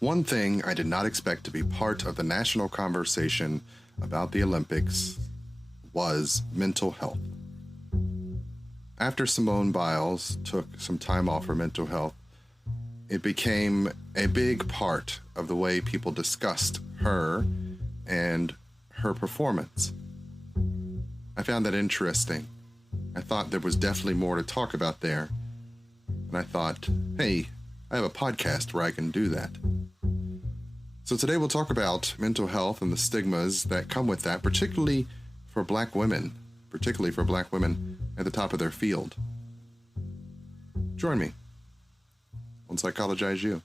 One thing I did not expect to be part of the national conversation about the Olympics was mental health. After Simone Biles took some time off for mental health, it became a big part of the way people discussed her and her performance. I found that interesting. I thought there was definitely more to talk about there. And I thought, hey, I have a podcast where I can do that. So today we'll talk about mental health and the stigmas that come with that, particularly for Black women at the top of their field. Join me on Psychologize U.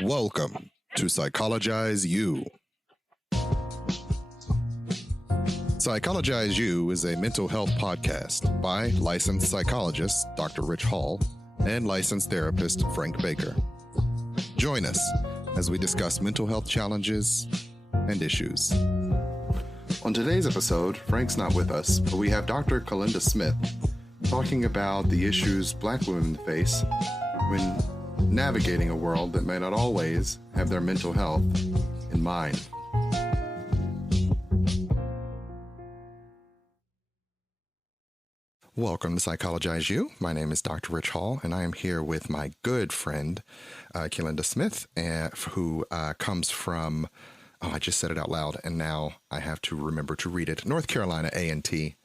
Welcome to Psychologize U. Psychologize U is a mental health podcast by licensed psychologist Dr. Ritch and licensed therapist Frank Baker. Join us as we discuss mental health challenges and issues. On today's episode, Frank's not with us, but we have Dr. Kayalnda Smith talking about the issues Black women face when navigating a world that may not always have their mental health in mind. Welcome to Psychologize U. My name is Dr. Ritch and I am here with my good friend, Kayalnda Smith, who comes from, I just said it out loud, and now I have to remember to read it, North Carolina A&T.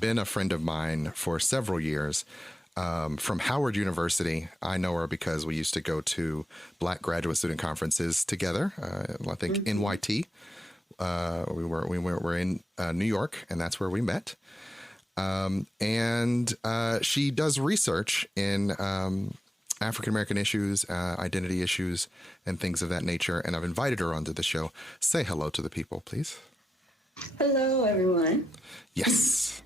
Been a friend of mine for several years. From Howard University. I know her because we used to go to Black graduate student conferences together. I think NYT. We were in New York, and that's where we met. And she does research in African-American issues, identity issues, and things of that nature. And I've invited her onto the show. Say hello to the people, please. Hello, everyone. Yes.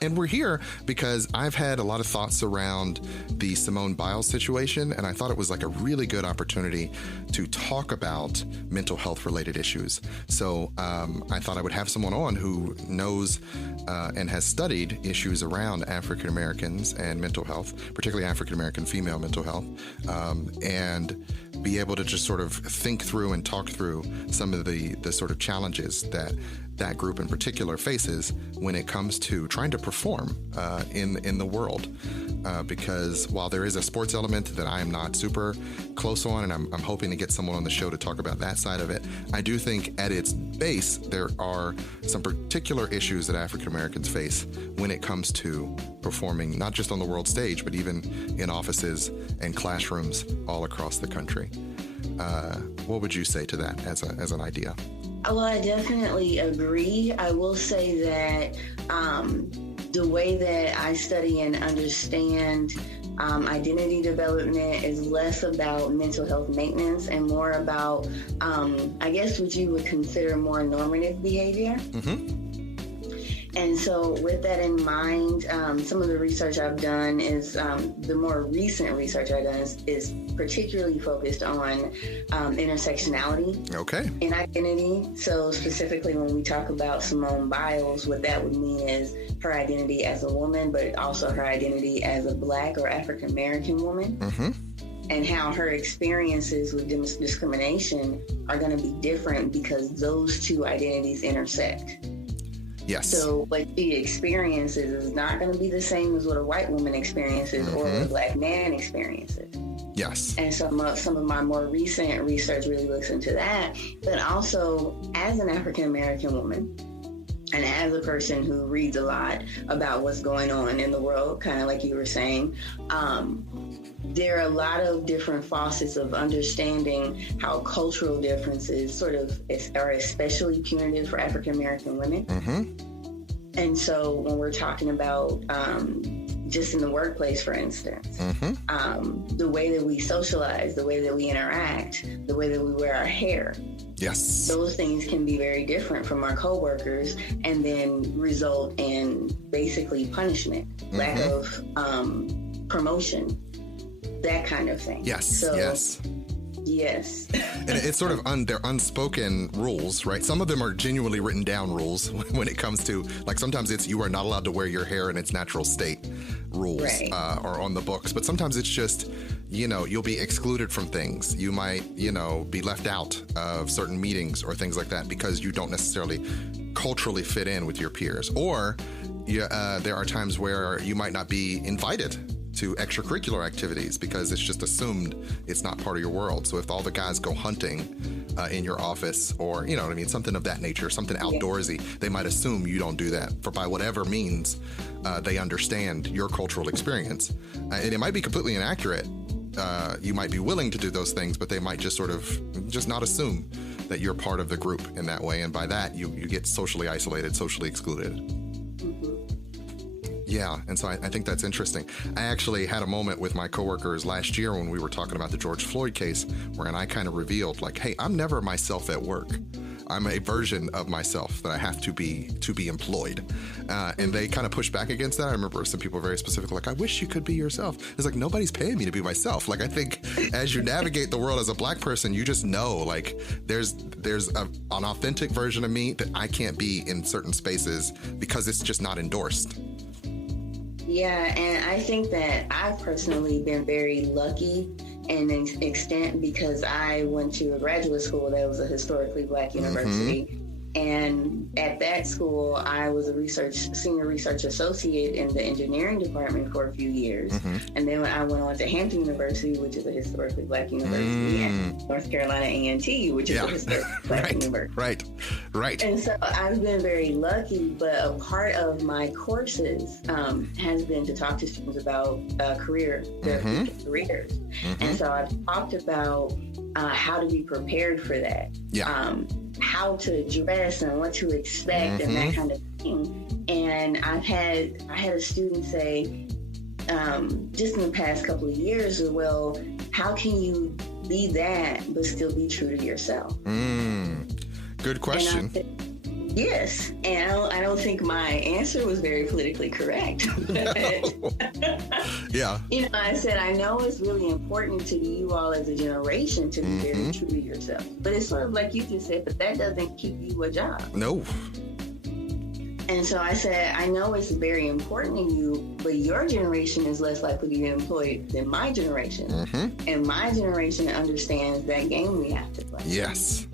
And we're here because I've had a lot of thoughts around the Simone Biles situation, and I thought it was like a really good opportunity to talk about mental health related issues. So I thought I would have someone on who knows and has studied issues around African Americans and mental health, particularly African American female mental health, and be able to just sort of think through and talk through some of the sort of challenges that group in particular faces when it comes to trying to perform in the world. Because while there is a sports element that I am not super close on, and I'm hoping to get someone on the show to talk about that side of it, I do think at its base there are some particular issues that African Americans face when it comes to performing, not just on the world stage, but even in offices and classrooms all across the country. What would you say to that as an idea? Well, I definitely agree. I will say that the way that I study and understand identity development is less about mental health maintenance and more about, I guess, what you would consider more normative behavior. Mm-hmm. And so with that in mind, some of the research I've done is, the more recent research I've done is particularly focused on intersectionality and identity. So specifically when we talk about Simone Biles, what that would mean is her identity as a woman, but also her identity as a Black or African American woman. Mm-hmm. And how her experiences with discrimination are going to be different because those two identities intersect. Yes. So what she experiences is not going to be the same as what a white woman experiences or what a Black man experiences. Yes. And so some of my more recent research really looks into that. But also, as an African American woman, and as a person who reads a lot about what's going on in the world, kind of like you were saying, there are a lot of different facets of understanding how cultural differences sort of are especially punitive for African American women. Mm-hmm. And so when we're talking about just in the workplace, for instance, the way that we socialize, the way that we interact, the way that we wear our hair, yes, those things can be very different from our coworkers and then result in basically punishment, lack of promotion, that kind of thing. Yes, so, yes. Yes. And it's sort of they're unspoken rules, right? Some of them are genuinely written down rules when it comes to, like, sometimes it's you are not allowed to wear your hair in its natural state. rules or on the books, but sometimes it's just, you'll be excluded from things. You might, be left out of certain meetings or things like that because you don't necessarily culturally fit in with your peers. Or there are times where you might not be invited to extracurricular activities because it's just assumed it's not part of your world. So if all the guys go hunting in your office, or something of that nature, something outdoorsy, they might assume you don't do that by whatever means they understand your cultural experience. And it might be completely inaccurate. You might be willing to do those things, but they might just sort of just not assume that you're part of the group in that way. And by that, you get socially isolated, socially excluded. Yeah, and so I think that's interesting. I actually had a moment with my coworkers last year when we were talking about the George Floyd case, wherein I kind of revealed, like, hey, I'm never myself at work. I'm a version of myself that I have to be employed. And they kind of pushed back against that. I remember some people very specific, like, I wish you could be yourself. It's like, nobody's paying me to be myself. Like, I think as you navigate the world as a Black person, you just know, like, there's an authentic version of me that I can't be in certain spaces because it's just not endorsed. Yeah, and I think that I've personally been very lucky in an extent because I went to a graduate school that was a historically Black university. And at that school, I was a senior research associate in the engineering department for a few years. And then I went on to Hampton University, which is a historically Black university, and North Carolina A&T, which is a historically Black university. Right. And so I've been very lucky, but a part of my courses has been to talk to students about their careers. And so I've talked about how to be prepared for that. How to dress and what to expect and that kind of thing. And I had a student say, just in the past couple of years, well, how can you be that but still be true to yourself? Good question. And I said, yes, and I don't think my answer was very politically correct. I said, I know it's really important to you all as a generation to be very true to yourself. But it's sort of like you just said, but that doesn't keep you a job. No. And so I said, I know it's very important to you, but your generation is less likely to be employed than my generation. And my generation understands that game we have to play. Yes.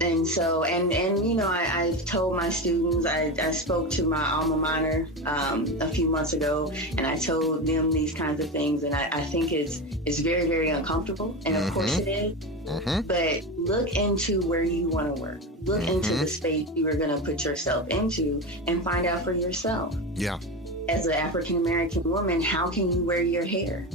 And so, I've told my students, I spoke to my alma mater a few months ago, and I told them these kinds of things, and I think it's very, very uncomfortable, and of course it is, but look into where you want to work. Look into the space you are going to put yourself into and find out for yourself. Yeah. As an African-American woman, how can you wear your hair?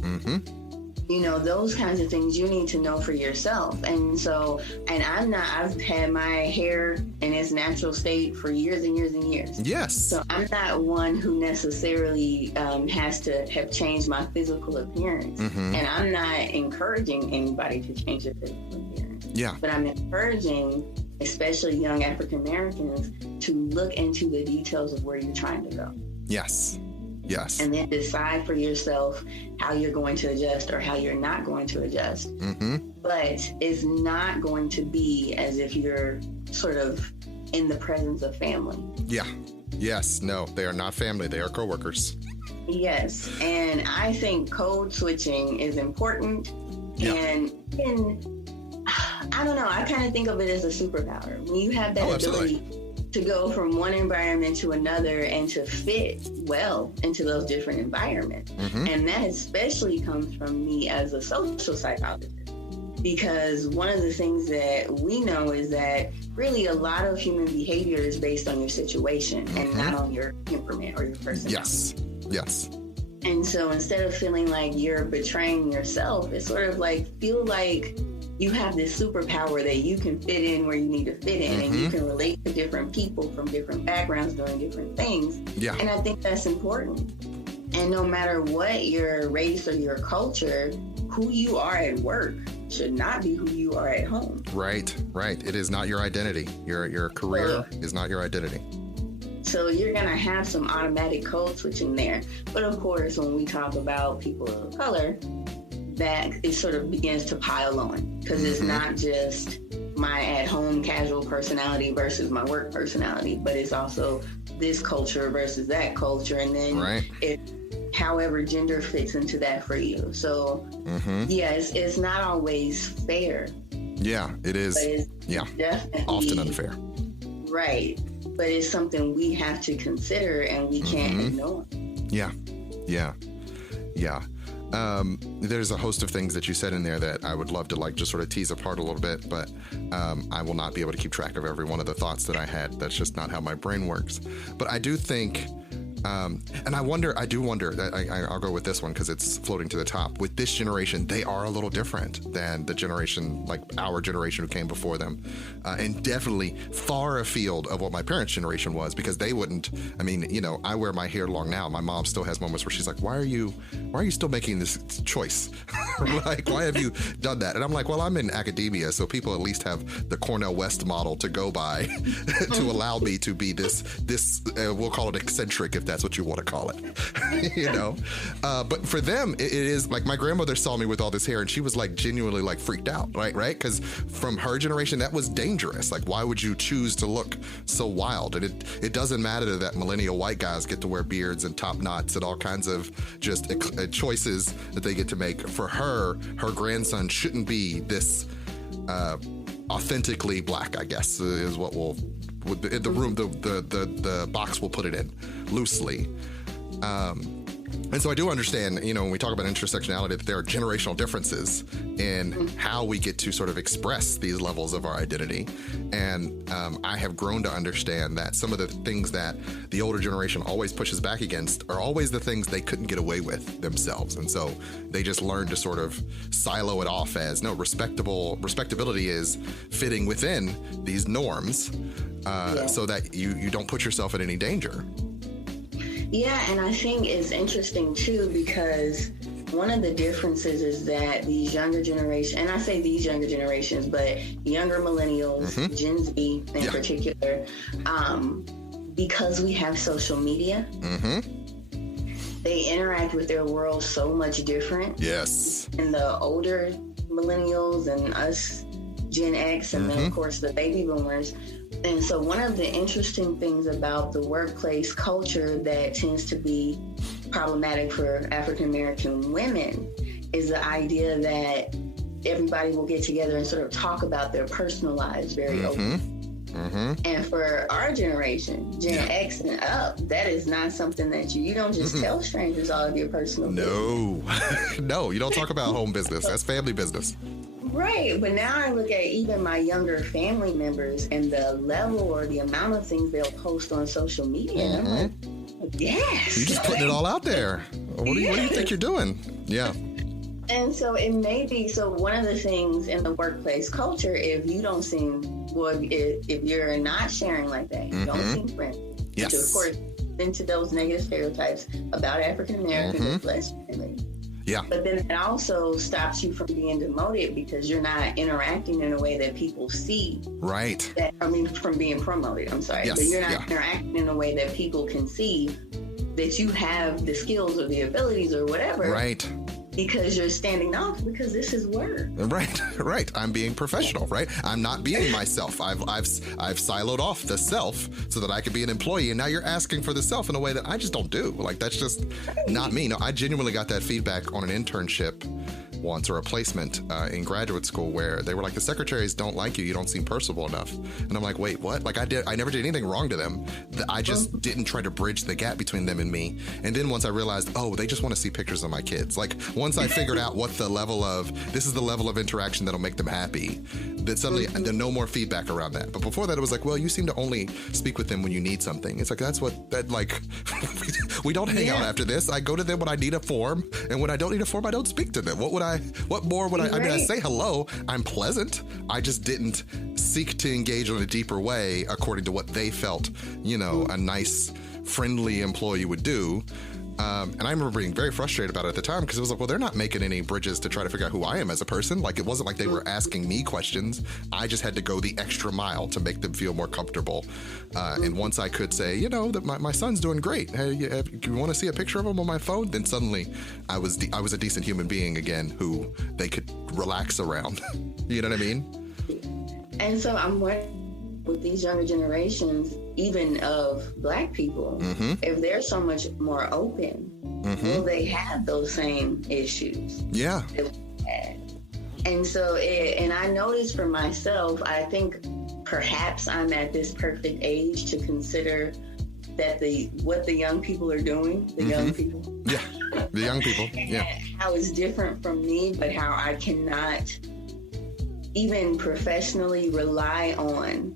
Those kinds of things you need to know for yourself. And so, I've had my hair in its natural state for years and years and years. Yes. So I'm not one who necessarily has to have changed my physical appearance. And I'm not encouraging anybody to change their physical appearance. Yeah. But I'm encouraging, especially young African Americans, to look into the details of where you're trying to go. Yes. Yes. And then decide for yourself how you're going to adjust or how you're not going to adjust. But it's not going to be as if you're sort of in the presence of family. Yeah. Yes. No, they are not family. They are coworkers. Yes. And I think code switching is important. And I don't know, I kind of think of it as a superpower. When you have that ability to go from one environment to another and to fit well into those different environments. And that especially comes from me as a social psychologist, because one of the things that we know is that really a lot of human behavior is based on your situation and not on your temperament or your personality. Yes. And so instead of feeling like you're betraying yourself, it's sort of like, feel like you have this superpower that you can fit in where you need to fit in, and you can relate to different people from different backgrounds doing different things. Yeah. And I think that's important. And no matter what your race or your culture, who you are at work should not be who you are at home. Right. It is not your identity. Your career is not your identity. So you're going to have some automatic code switching there. But of course, when we talk about people of color, that it sort of begins to pile on, because it's not just my at-home casual personality versus my work personality, but it's also this culture versus that culture. And then it however gender fits into that for you. So yeah, it's not always fair. Yeah, it is. Definitely often unfair. Right. But it's something we have to consider and we can't ignore. Yeah. There's a host of things that you said in there that I would love to like just sort of tease apart a little bit, but I will not be able to keep track of every one of the thoughts that I had. That's just not how my brain works. But I do think, and I do wonder, I'll go with this one because it's floating to the top. With this generation, they are a little different than the generation, like our generation who came before them. And definitely far afield of what my parents' generation was, because they wouldn't, I mean, you know, I wear my hair long now. My mom still has moments where she's like, why are you still making this choice? Like, why have you done that? And I'm like, well, I'm in academia, so people at least have the Cornell West model to go by to allow me to be this we'll call it eccentric, if that's what you want to call it. You know? But for them, it is like my grandmother saw me with all this hair and she was like genuinely like freaked out, right? Because from her generation, that was dangerous. Like, why would you choose to look so wild? And it doesn't matter that millennial white guys get to wear beards and top knots and all kinds of just choices that they get to make. For her grandson shouldn't be this authentically black, I guess, is what in the room, the box will put it in loosely. And so I do understand, you know, when we talk about intersectionality, that there are generational differences in how we get to sort of express these levels of our identity. And I have grown to understand that some of the things that the older generation always pushes back against are always the things they couldn't get away with themselves. And so they just learn to sort of silo it off as, no, respectability is fitting within these norms so that you don't put yourself in any danger. Yeah, and I think it's interesting too, because one of the differences is that these younger generations, and I say these younger generations, but younger millennials, Gen Z in particular, because we have social media, they interact with their world so much different. Yes. And the older millennials and us, Gen X, and then of course the baby boomers. And so one of the interesting things about the workplace culture that tends to be problematic for African-American women is the idea that everybody will get together and sort of talk about their personal lives very openly. And for our generation, Gen X and up, that is not something that you don't just tell strangers all of your personal business. No, you don't talk about home business. That's family business. Right, but now I look at even my younger family members and the level or the amount of things they'll post on social media. And I'm like, yes. You're just putting it all out there. What do you think you're doing? Yeah. And so it may be, so one of the things in the workplace culture, if you don't seem, well, if you're not sharing like that, you don't seem friendly. Yes. So of course, into those negative stereotypes about African Americans, less friendly. Yeah. But then it also stops you from being demoted because you're not interacting in a way that people see. Right. From being promoted, I'm sorry. Yes. But you're not interacting in a way that people can see that you have the skills or the abilities or whatever. Right. Because you're standing off because this is work. Right. I'm being professional, right? I'm not being myself. I've siloed off the self so that I could be an employee, and now you're asking for the self in a way that I just don't do. Like, that's just not me. No, I genuinely got that feedback on an internship once, or a placement in graduate school, where they were like, the secretaries don't like you. You don't seem personable enough. And I'm like, wait, what? Like, I never did anything wrong to them. I just didn't try to bridge the gap between them and me. And then once I realized, oh, they just want to see pictures of my kids. Like, once I figured out what the level of, this is the level of interaction that'll make them happy, then suddenly there's no more feedback around that. But before that, it was like, well, you seem to only speak with them when you need something. It's like, we don't hang out after this. I go to them when I need a form, and when I don't need a form, I don't speak to them. What more would I mean, I say hello, I'm pleasant. I just didn't seek to engage in a deeper way according to what they felt, a nice, friendly employee would do. And I remember being very frustrated about it at the time, because it was like, well, they're not making any bridges to try to figure out who I am as a person. Like, it wasn't like they were asking me questions. I just had to go the extra mile to make them feel more comfortable. And once I could say, that my son's doing great. Hey, you want to see a picture of him on my phone? Then suddenly I was a decent human being again who they could relax around. You know what I mean? And so I'm wondering with these younger generations, even of Black people, if they're so much more open, will they have those same issues? Yeah. That we had? And so, and I noticed for myself, I think perhaps I'm at this perfect age to consider that what the young people are doing, the young people. Yeah, the young people. Yeah. How it's different from me, but how I cannot even professionally rely on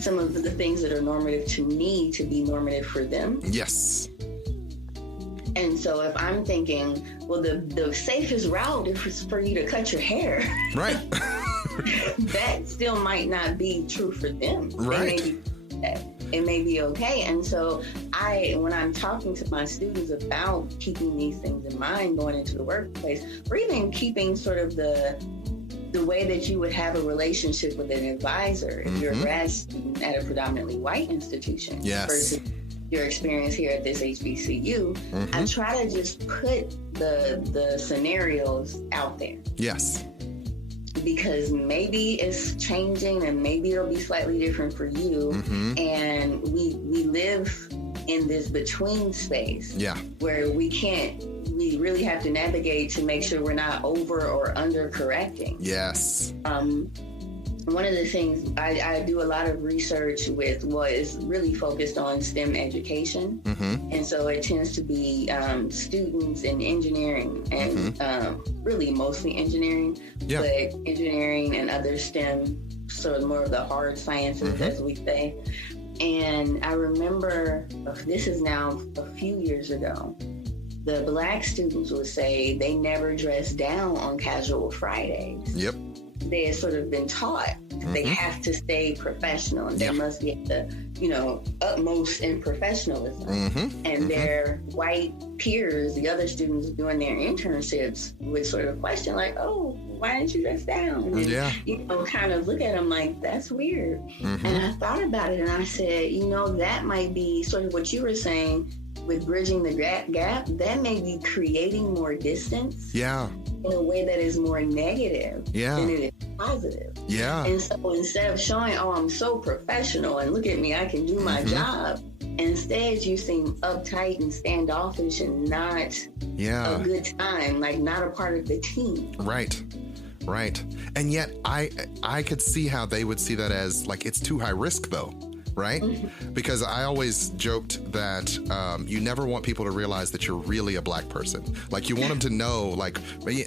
some of the things that are normative to me to be normative for them. Yes. And so if I'm thinking, well, the safest route is for you to cut your hair. Right. That still might not be true for them. Right. It may be okay. And so when I'm talking to my students about keeping these things in mind going into the workplace, or even keeping sort of the way that you would have a relationship with an advisor if you're a grad student at a predominantly white institution versus your experience here at this HBCU, I try to just put the scenarios out there. Yes. Because maybe it's changing and maybe it'll be slightly different for you. And we live in this between space where we really have to navigate to make sure we're not over or under correcting. Yes. One of the things I do a lot of research with what is really focused on STEM education. And so it tends to be students in engineering and really mostly engineering, but engineering and other STEM, sort of more of the hard sciences, as we say. And I remember, this is now a few years ago, the Black students would say they never dress down on casual Fridays. Yep. They had sort of been taught they have to stay professional and they must be at the, utmost in professionalism. And their white peers, the other students doing their internships, would sort of question like, oh, why didn't you dress down? And, kind of look at them like, that's weird. And I thought about it and I said, that might be sort of what you were saying with bridging the gap. That may be creating more distance. Yeah. In a way that is more negative than it is positive. Yeah. And so instead of showing, oh, I'm so professional and look at me, I can do my job, instead you seem uptight and standoffish and not a good time, like not a part of the team. Right. And yet I could see how they would see that as like, it's too high risk though. Right? Because I always joked that you never want people to realize that you're really a Black person. Like you want them to know, like,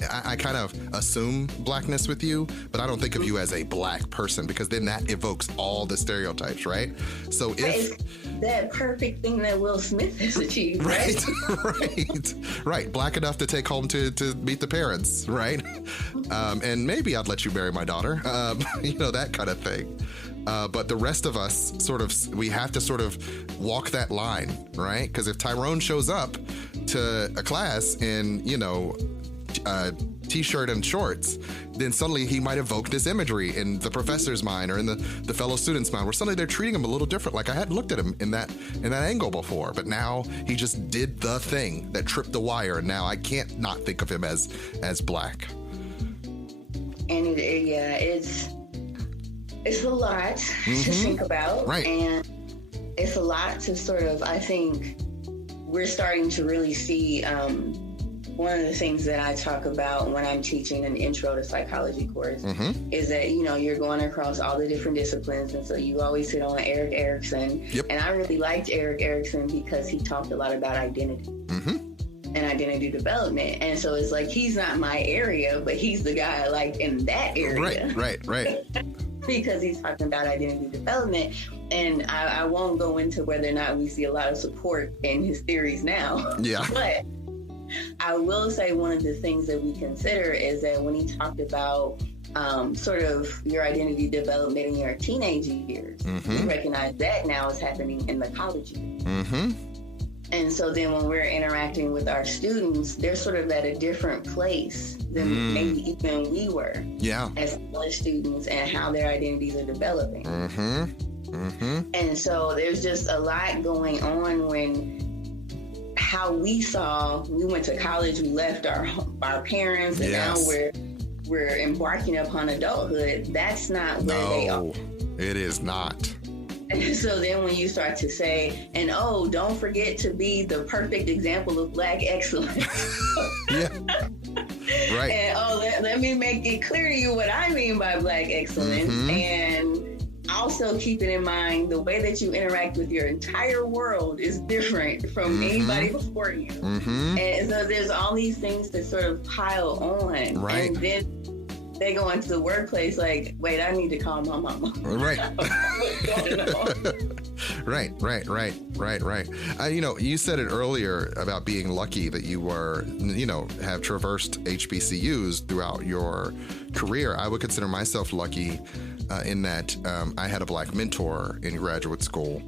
I kind of assume Blackness with you, but I don't think of you as a Black person because then that evokes all the stereotypes, right? So if that perfect thing that Will Smith has achieved, right? Right. Black enough to take home to meet the parents, right? And maybe I'd let you marry my daughter, that kind of thing. But the rest of us we have to sort of walk that line, right? Because if Tyrone shows up to a class in, t-shirt and shorts, then suddenly he might evoke this imagery in the professor's mind or in the fellow student's mind, where suddenly they're treating him a little different. Like I hadn't looked at him in that angle before, but now he just did the thing that tripped the wire, and now I can't not think of him as Black. And it's a lot to think about, and it's a lot to sort of, I think we're starting to really see, one of the things that I talk about when I'm teaching an intro to psychology course is that, you're going across all the different disciplines. And so you always hit on Erik Erikson. And I really liked Erik Erikson because he talked a lot about identity and identity development. And so it's like, he's not my area, but he's the guy I like in that area. Right. Because he's talking about identity development. And I won't go into whether or not we see a lot of support in his theories now. Yeah. But I will say one of the things that we consider is that when he talked about sort of your identity development in your teenage years, we recognize that now is happening in the college years. And so then when we're interacting with our students, they're sort of at a different place than maybe even we were as college students, and how their identities are developing. And so there's just a lot going on when how we went to college, we left our parents, and now we're embarking upon adulthood. That's not where they are. It is not. And so then when you start to say, and oh, don't forget to be the perfect example of Black excellence. Yeah. Right. And oh, let me make it clear to you what I mean by Black excellence. Mm-hmm. And also keeping in mind the way that you interact with your entire world is different from anybody before you. Mm-hmm. And so there's all these things that sort of pile on. Right. And then they go into the workplace like, wait, I need to call my mama. Right. What's going on? Right. You said it earlier about being lucky that you were, have traversed HBCUs throughout your career. I would consider myself lucky in that I had a Black mentor in graduate school.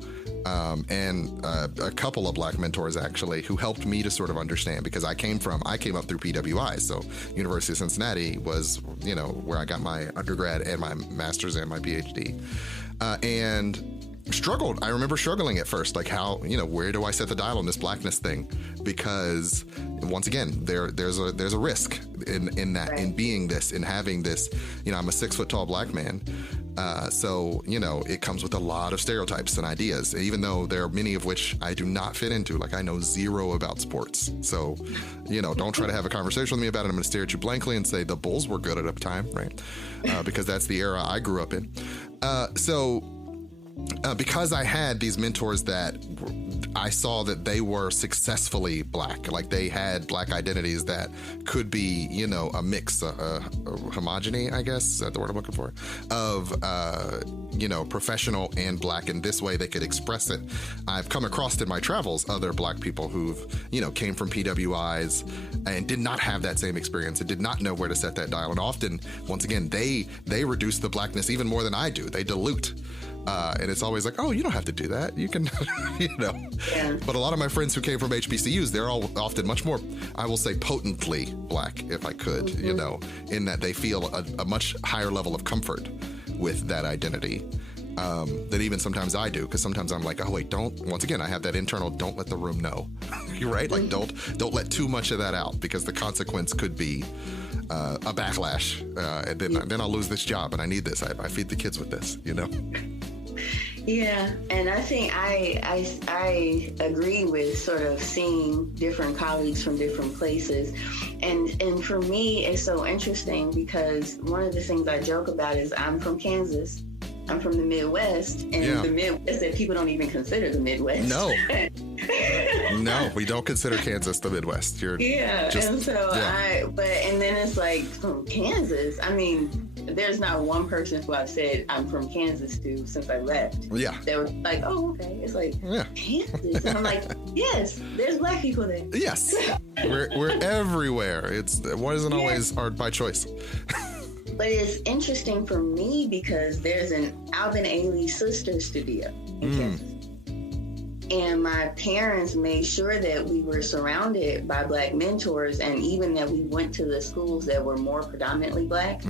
And a couple of Black mentors, actually, who helped me to sort of understand, because I came up through PWI. So University of Cincinnati was, where I got my undergrad and my master's and my PhD. And struggled. I remember struggling at first, like how, where do I set the dial on this Blackness thing? Because once again, there's a risk in that, in being this, in having this, I'm a 6 foot tall Black man. So, it comes with a lot of stereotypes and ideas, even though there are many of which I do not fit into. Like, I know zero about sports. So, don't try to have a conversation with me about it. I'm going to stare at you blankly and say the Bulls were good at a time, right? Because that's the era I grew up in. Because I had these mentors that I saw that they were successfully Black, like they had Black identities that could be, a mix, a homogeny, I guess, is that the word I'm looking for, of, professional and Black. And this way they could express it. I've come across in my travels other Black people who've, came from PWIs and did not have that same experience and did not know where to set that dial. And often, once again, they reduce the Blackness even more than I do. They dilute. And it's always like, oh, you don't have to do that. You can, Yeah. But a lot of my friends who came from HBCUs, they're all often much more, I will say, potently Black, if I could, in that they feel a much higher level of comfort with that identity than even sometimes I do. Because sometimes I'm like, oh, wait, once again, I have that internal, don't let the room know. You're right? Like, don't let too much of that out, because the consequence could be a backlash. And then I'll lose this job, and I need this. I feed the kids with this, Yeah, and I think I agree with sort of seeing different colleagues from different places. And for me, it's so interesting because one of the things I joke about is I'm from Kansas. I'm from the Midwest, and the Midwest that people don't even consider the Midwest. No. No, we don't consider Kansas the Midwest. And then it's like, from Kansas, I mean, there's not one person who I've said I'm from Kansas to since I left. Yeah. They were like, oh, okay. It's like, Kansas. And I'm like, yes, there's Black people there. Yes. We're everywhere. It wasn't always by choice. But it's interesting for me because there's an Alvin Ailey Sister studio in Kansas. And my parents made sure that we were surrounded by Black mentors, and even that we went to the schools that were more predominantly Black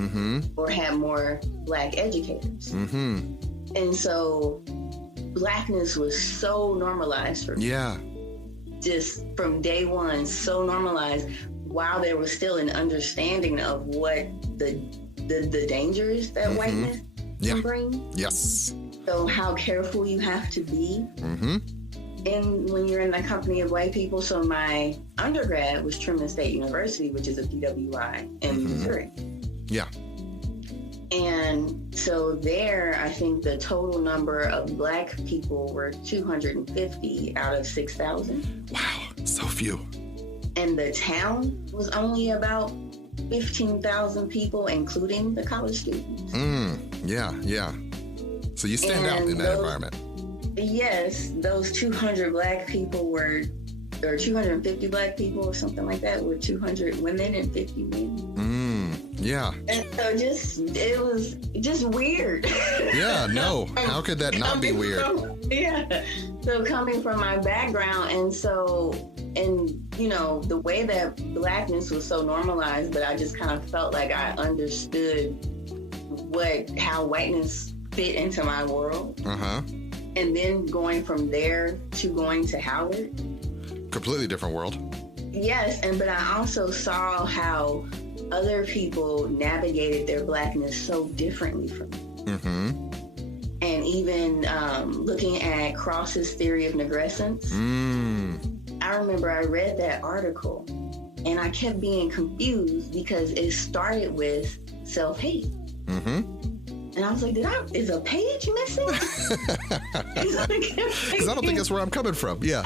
or had more Black educators. And so Blackness was so normalized for me. Yeah. Just from day one, so normalized, while there was still an understanding of what the dangers that whiteness can bring. Yes. So how careful you have to be. And when you're in the company of white people. So my undergrad was Truman State University, which is a PWI in Missouri. Yeah. And so there, I think the total number of Black people were 250 out of 6,000. Wow, so few. And the town was only about 15,000 people, including the college students. Yeah. So you stand out in that environment. Yes, those 200 Black people or 250 Black people or something like that, were 200 women and 50 men. Yeah. And so it was just weird. Yeah, no. How could that not be weird? So coming from my background, and the way that Blackness was so normalized, but I just kind of felt like I understood how whiteness fit into my world. And then going from there to going to Howard. Completely different world. Yes, but I also saw how other people navigated their Blackness so differently from me. and even looking at Cross's theory of negrescence. I remember I read that article and I kept being confused because it started with self-hate. And I was like, is a page missing? Because I don't think that's where I'm coming from. Yeah.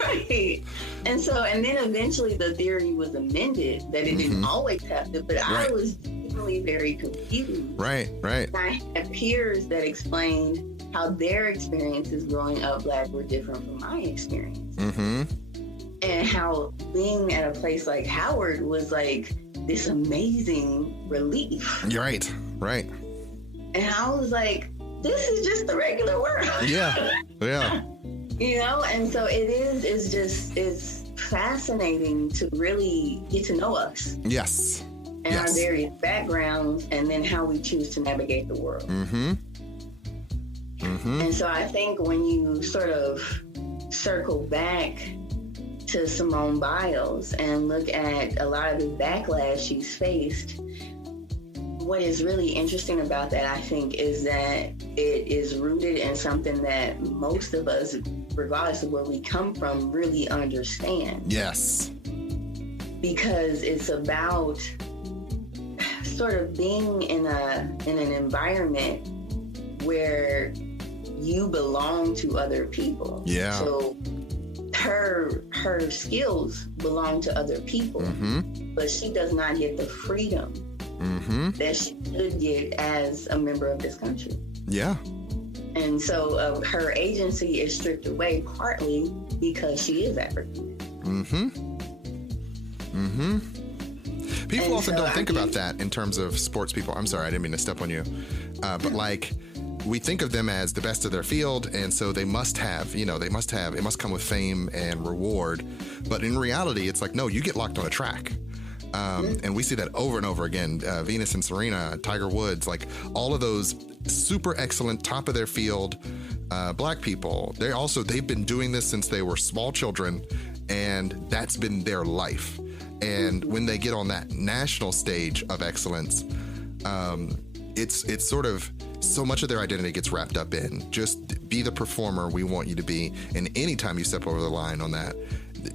Right. And then eventually the theory was amended that it didn't always have to, but I was definitely very confused. Right. And I had peers that explained how their experiences growing up Black were different from my experience. And how being at a place like Howard was like this amazing relief. Right. And I was like, this is just the regular world. Yeah. You know, and so it's fascinating to really get to know us. Yes. And our various backgrounds, and then how we choose to navigate the world. And so I think when you sort of circle back to Simone Biles and look at a lot of the backlash she's faced, what is really interesting about that, I think, is that it is rooted in something that most of us, regardless of where we come from, really understand. Yes. Because it's about sort of being in an environment where you belong to other people. Yeah. So her skills belong to other people, but she does not get the freedom that she should get as a member of this country. Yeah. And so her agency is stripped away partly because she is African. People often don't think about that in terms of sports people. I'm sorry, I didn't mean to step on you. But like, we think of them as the best of their field, and so it must come with fame and reward. But in reality, it's like, no, you get locked on a track. And we see that over and over again. Venus and Serena, Tiger Woods, like all of those super excellent, top of their field Black people. They've been doing this since they were small children, and that's been their life. And when they get on that national stage of excellence, it's sort of so much of their identity gets wrapped up in just be the performer we want you to be. And anytime you step over the line on that,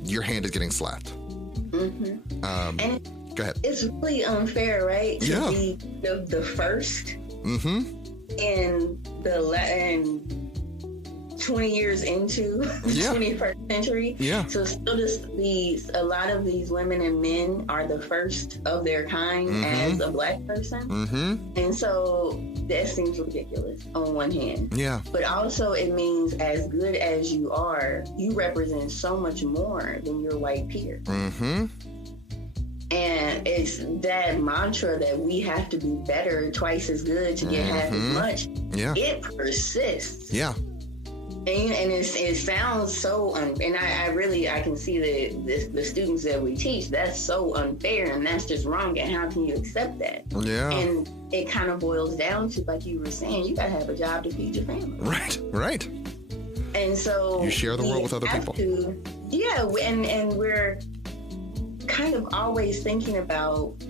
your hand is getting slapped. And go ahead. It's really unfair, right? To be the first in the 20 years into the 21st century. So still a lot of these women and men are the first of their kind as a Black person. And so that seems ridiculous on one hand. But also it means as good as you are, you represent so much more than your white peer. And it's that mantra that we have to be better, twice as good to get half as much. It persists. And it sounds so and I can see the students that we teach, that's so unfair and that's just wrong, and how can you accept that? And it kind of boils down to, like you were saying, you gotta have a job to feed your family. Right. And so you share the world with other people. And we're kind of always thinking about,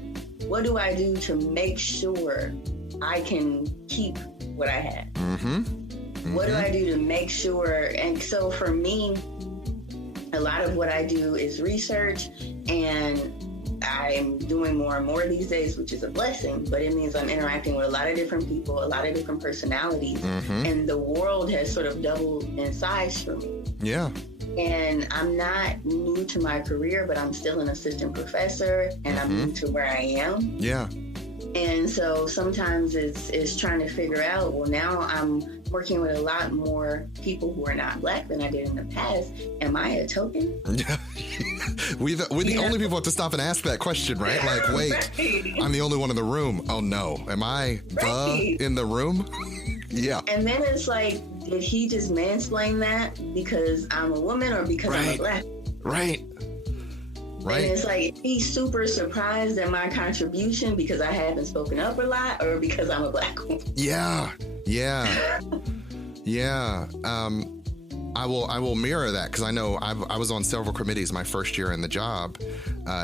what do I do to make sure I can keep what I have? What do I do to make sure? And so for me, a lot of what I do is research, and I'm doing more and more these days, which is a blessing, but it means I'm interacting with a lot of different people, a lot of different personalities, and the world has sort of doubled in size for me. And I'm not new to my career, but I'm still an assistant professor, and I'm new to where I am. And so sometimes it's trying to figure out, well, now I'm working with a lot more people who are not Black than I did in the past. Am I a token? We're the only people have to stop and ask that question, right? Like, wait, I'm the only one in the room. Oh no, am I in the room? And then it's like, did he just mansplain that because I'm a woman or because I'm a Black? And it's like, he's super surprised at my contribution because I haven't spoken up a lot, or because I'm a Black woman. I will mirror that, because I know I was on several committees my first year in the job,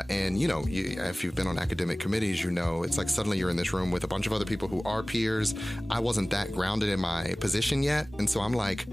and if you've been on academic committees, it's like suddenly you're in this room with a bunch of other people who are peers. I wasn't that grounded in my position yet, and so I'm like,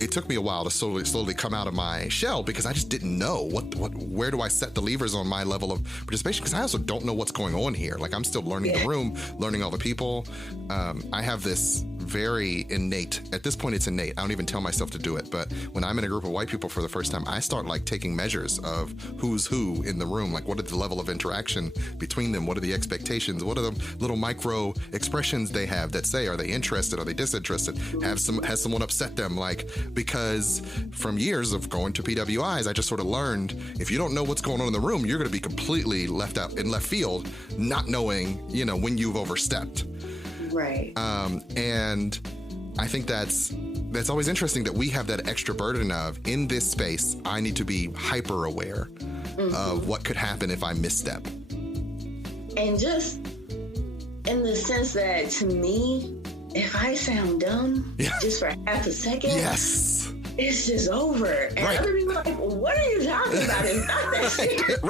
it took me a while to slowly come out of my shell, because I just didn't know where do I set the levers on my level of participation, because I also don't know what's going on here. Like, I'm still learning the room, learning all the people. I have this very innate, at this point it's innate, I don't even tell myself to do it, but when I'm in a group of white people for the first time, I start like taking measures of who's who in the room, like what is the level of interaction between them, what are the expectations, what are the little micro expressions they have that say, are they interested, are they disinterested, has someone upset them, like, because from years of going to PWIs, I just sort of learned, if you don't know what's going on in the room, you're going to be completely left out in left field, not knowing, when you've overstepped. Right. And I think that's always interesting that we have that extra burden of, in this space, I need to be hyper aware of what could happen if I misstep. And just in the sense that, to me, if I sound dumb just for half a second, it's just over. And other people are like, what are you talking about? It's not that serious.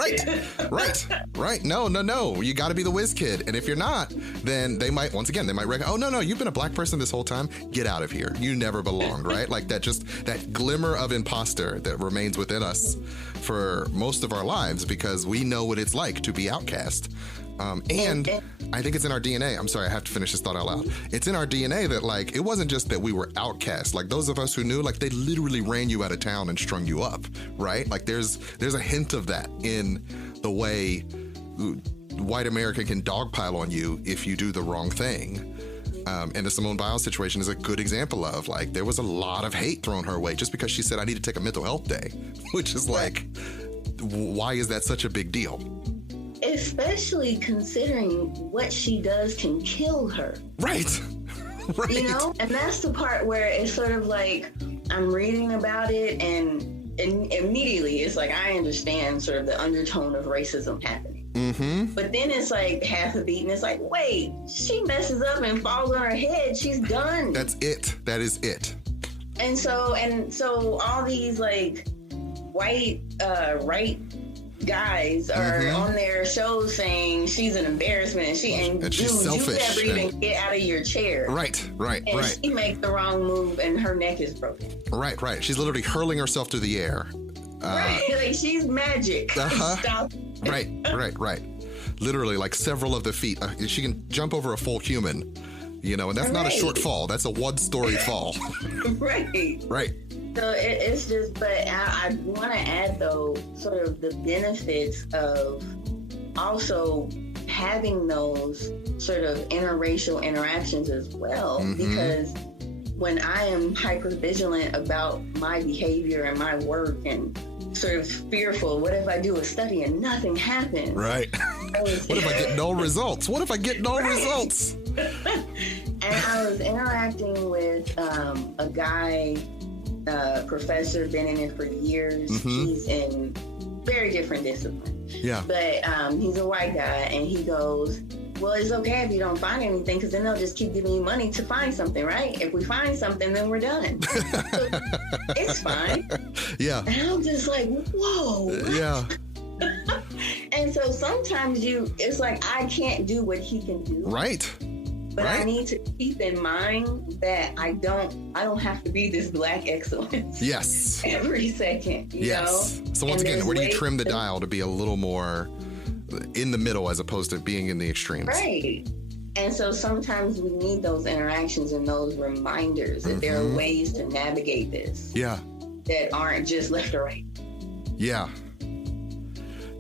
Right. No. You got to be the whiz kid. And if you're not, then they might reckon, oh, no, you've been a black person this whole time. Get out of here. You never belonged, right? Like that glimmer of imposter that remains within us for most of our lives, because we know what it's like to be outcast. And I think it's in our DNA. I'm sorry, I have to finish this thought out loud. It's in our DNA that, like, it wasn't just that we were outcast. Like, those of us who knew, like, they literally ran you out of town and strung you up, right? Like, there's a hint of that in the way white America can dogpile on you if you do the wrong thing. And the Simone Biles situation is a good example of, like, there was a lot of hate thrown her way just because she said, I need to take a mental health day, which is like, why is that such a big deal? Especially considering what she does can kill her. Right. And that's the part where it's sort of like, I'm reading about it and immediately it's like, I understand sort of the undertone of racism happening. Mm-hmm. But then it's like half a beat and it's like, wait, she messes up and falls on her head. She's done. That's it. That is it. And so all these like white, right guys are on their shows saying she's an embarrassment and she's selfish. You never even get out of your chair. Right. And she makes the wrong move and her neck is broken. Right. She's literally hurling herself through the air. Like she's magic. Stop. Right. Literally, like several of the feet. She can jump over a full human, and that's not a short fall. That's a one-story fall. Right. So it's just, but I want to add, though, sort of the benefits of also having those sort of interracial interactions as well, because when I am hyper-vigilant about my behavior and my work and sort of fearful, what if I do a study and nothing happens? Right. What if I get no results? And I was interacting with a guy, professor, been in it for years. He's in very different discipline. Yeah. But he's a white guy, and he goes, well, it's okay if you don't find anything, because then they'll just keep giving you money to find something, right? If we find something, then we're done. So it's fine. Yeah. And I'm just like, whoa. Yeah. And so sometimes it's like, I can't do what he can do. Right. But I need to keep in mind that I don't have to be this black excellence. Yes. Every second, you know? So once again, where do you trim the dial to be a little more in the middle as opposed to being in the extremes? Right. And so sometimes we need those interactions and those reminders that there are ways to navigate this. Yeah. That aren't just left or right. Yeah.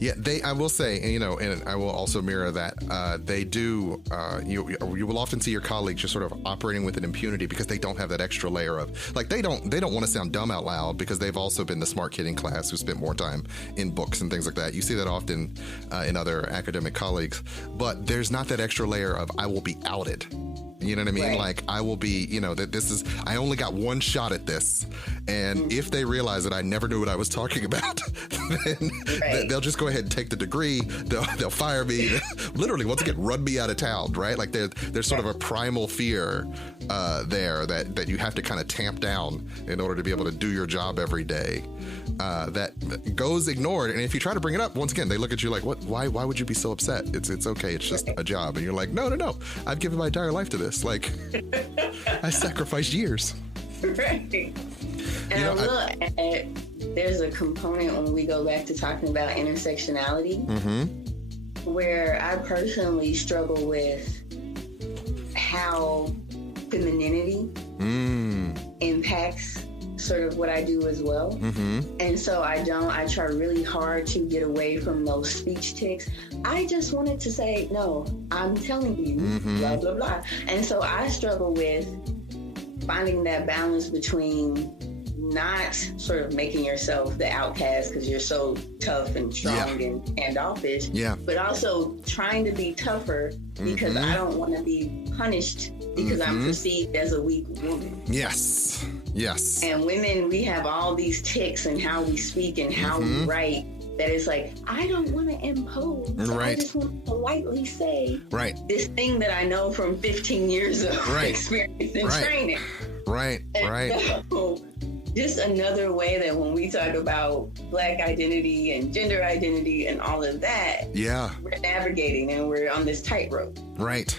Yeah, I will say, and I will also mirror that, they do, you will often see your colleagues just sort of operating with an impunity because they don't have that extra layer of, like, they don't want to sound dumb out loud because they've also been the smart kid in class who spent more time in books and things like that. You see that often in other academic colleagues, but there's not that extra layer of, I will be outed. You know what I mean? Right. Like, I will be, that I only got one shot at this. And if they realize that I never knew what I was talking about, then they'll just go ahead and take the degree. They'll fire me. Literally, once again, run me out of town, right? Like, there's sort of a primal fear there that you have to kind of tamp down in order to be able to do your job every day. That goes ignored. And if you try to bring it up, once again, they look at you like, what? Why would you be so upset? It's okay. It's just a job. And you're like, no. I've given my entire life to this. Like, I sacrificed years. Right. And there's a component when we go back to talking about intersectionality, where I personally struggle with how femininity impacts sort of what I do as well. And so I try really hard to get away from those speech tics. I just wanted to say, no, I'm telling you, blah, blah, blah. And so I struggle with finding that balance between not sort of making yourself the outcast because you're so tough and strong and standoffish, but also trying to be tougher because I don't want to be punished because I'm perceived as a weak woman. Yes. And women, we have all these tics in how we speak and how we write that it's like, I don't want to impose. I just want to politely say this thing that I know from 15 years of experience and training. So, just another way that when we talk about Black identity and gender identity and all of that, we're navigating and we're on this tightrope. Right.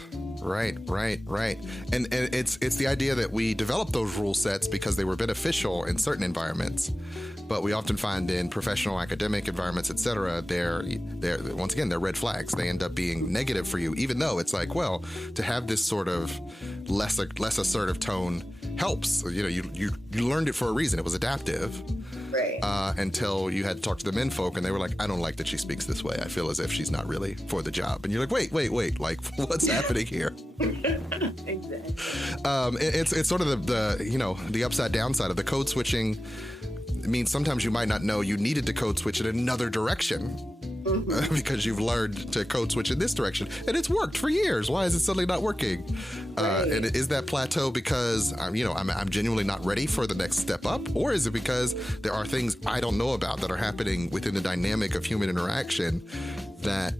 And it's the idea that we develop those rule sets because they were beneficial in certain environments, but we often find in professional, academic environments, et cetera, they're once again, they're red flags. They end up being negative for you, even though it's like, well, to have this sort of less assertive tone helps. You learned it for a reason. It was adaptive. Right. Until you had to talk to the men folk and they were like, I don't like that she speaks this way. I feel as if she's not really for the job. And you're like, wait, like, what's happening here? Exactly. It's sort of the upside downside of the code switching. It means sometimes you might not know you needed to code switch in another direction. Because you've learned to code switch in this direction and it's worked for years. Why is it suddenly not working? And is that plateau because I'm genuinely not ready for the next step up, or is it because there are things I don't know about that are happening within the dynamic of human interaction that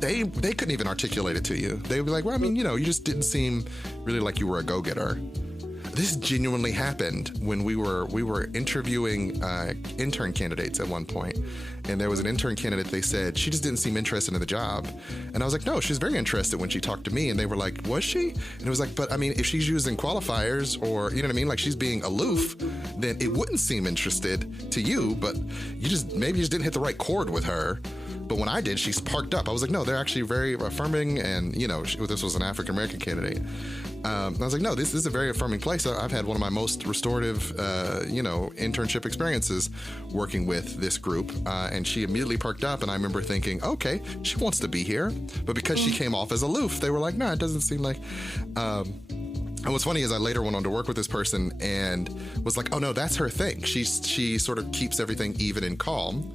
they couldn't even articulate it to you? They would be like, well, you just didn't seem really like you were a go-getter. This genuinely happened when we were interviewing intern candidates at one point, and there was an intern candidate. They said she just didn't seem interested in the job, and I was like, no, she's very interested when she talked to me. And they were like, was she? And it was like, but if she's using qualifiers or like she's being aloof, then it wouldn't seem interested to you. But you just didn't hit the right chord with her. But when I did, she sparked up. I was like, no, they're actually very affirming. And, this was an African-American candidate. I was like, no, this is a very affirming place. I've had one of my most restorative, internship experiences working with this group. And she immediately perked up. And I remember thinking, okay, she wants to be here. But because she came off as aloof, they were like, no, it doesn't seem like... And what's funny is I later went on to work with this person and was like, oh, no, that's her thing. She sort of keeps everything even and calm.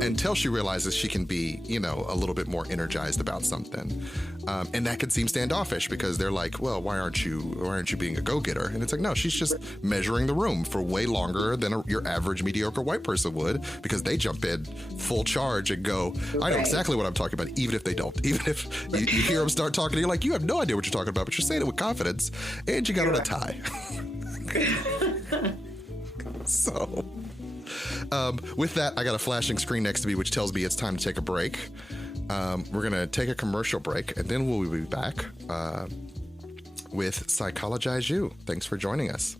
Until she realizes she can be, a little bit more energized about something. And that could seem standoffish because they're like, well, why aren't you being a go-getter? And it's like, no, she's just measuring the room for way longer than your average mediocre white person would, because they jump in full charge and go, I know exactly what I'm talking about, even if they don't. Even if you hear them start talking, you're like, you have no idea what you're talking about, but you're saying it with confidence, and you got on a tie. So... with that, I got a flashing screen next to me, which tells me it's time to take a break. We're going to take a commercial break, and then we'll be back with Psychologize U. Thanks for joining us.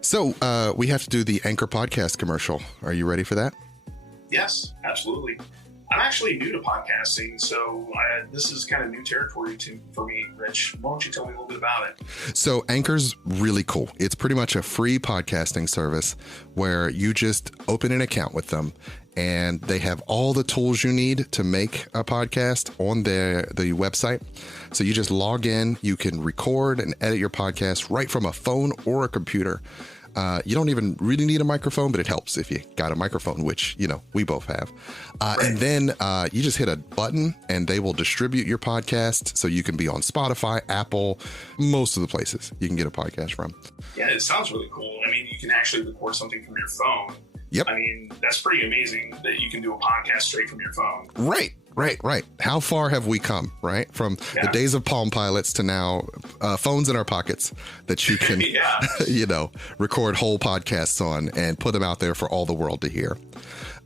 So we have to do the Anchor podcast commercial. Are you ready for that? Yes, absolutely. I'm actually new to podcasting, so this is kind of new territory for me, Rich. Why don't you tell me a little bit about it? So Anchor's really cool. It's pretty much a free podcasting service where you just open an account with them, and they have all the tools you need to make a podcast on the website. So you just log in, you can record and edit your podcast right from a phone or a computer. You don't even really need a microphone, but it helps if you got a microphone, which, we both have. And then you just hit a button and they will distribute your podcast so you can be on Spotify, Apple, most of the places you can get a podcast from. Yeah, it sounds really cool. I mean, you can actually record something from your phone. Yep. I mean, that's pretty amazing that you can do a podcast straight from your phone. Right. How far have we come, right? From the days of Palm Pilots to now phones in our pockets that you can, record whole podcasts on and put them out there for all the world to hear.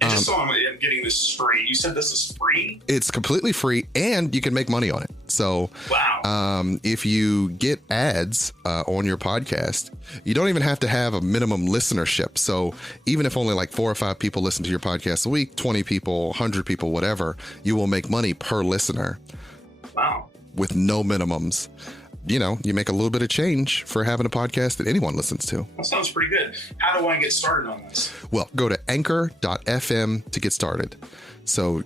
And just so I'm getting this free, you said this is free? It's completely free and you can make money on it. So if you get ads on your podcast, you don't even have to have a minimum listenership. So even if only like 4 or 5 people listen to your podcast a week, 20 people, 100 people, whatever, you will make money per listener. Wow. With no minimums. You make a little bit of change for having a podcast that anyone listens to. That sounds pretty good. How do I get started on this? Well, go to anchor.fm to get started. So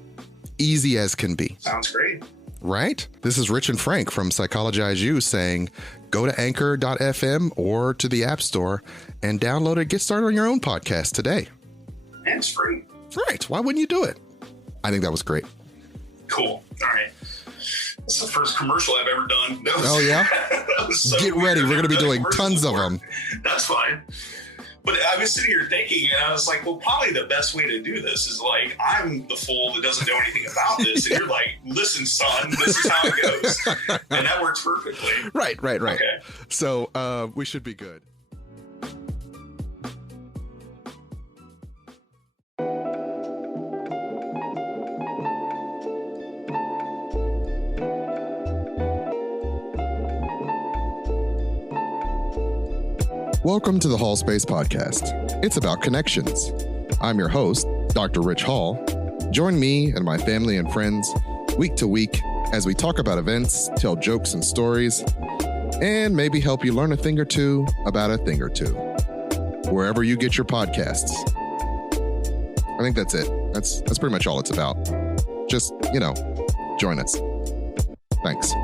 easy as can be. Sounds great. Right? This is Ritch and Frank from Psychologize U saying, go to anchor.fm or to the App Store and download it. Get started on your own podcast today. And it's free. Right. Why wouldn't you do it? I think that was great. Cool. All right. It's the first commercial I've ever done. Oh, yeah? So get ready. We're going to be doing tons of them. That's fine. But I was sitting here thinking, and I was like, well, probably the best way to do this is like, I'm the fool that doesn't know anything about this. And you're like, listen, son, this is how it goes. And that works perfectly. Right. Okay. So we should be good. Welcome to the Hall Space Podcast. It's about connections. I'm your host, Dr. Ritch Hall. Join me and my family and friends week to week as we talk about events, tell jokes and stories, and maybe help you learn a thing or two about a thing or two. Wherever you get your podcasts. I think that's it. That's pretty much all it's about. Just, join us. Thanks.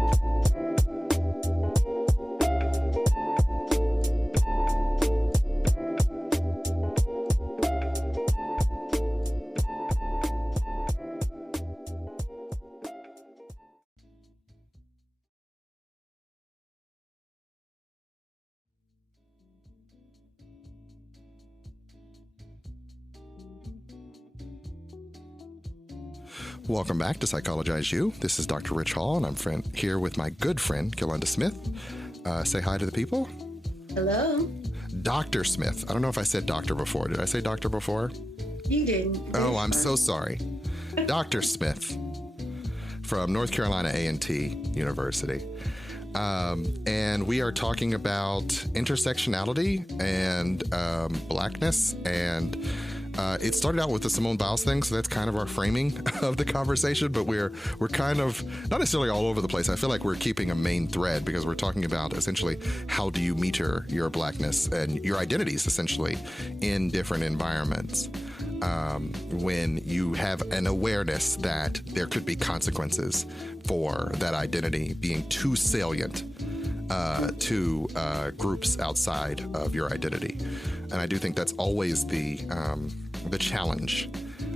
Welcome back to Psychologize U. This is Dr. Ritch Hall, and I'm here with my good friend, Kayalnda Smith. Say hi to the people. Hello. Dr. Smith. I don't know if I said doctor before. Did I say doctor before? You didn't. Oh, I'm so sorry. Dr. Smith from North Carolina A&T University. And we are talking about intersectionality and blackness, and it started out with the Simone Biles thing, so that's kind of our framing of the conversation, but we're kind of not necessarily all over the place. I feel like we're keeping a main thread because we're talking about essentially how do you meter your blackness and your identities essentially in different environments. When you have an awareness that there could be consequences for that identity being too salient to groups outside of your identity. And I do think that's always the challenge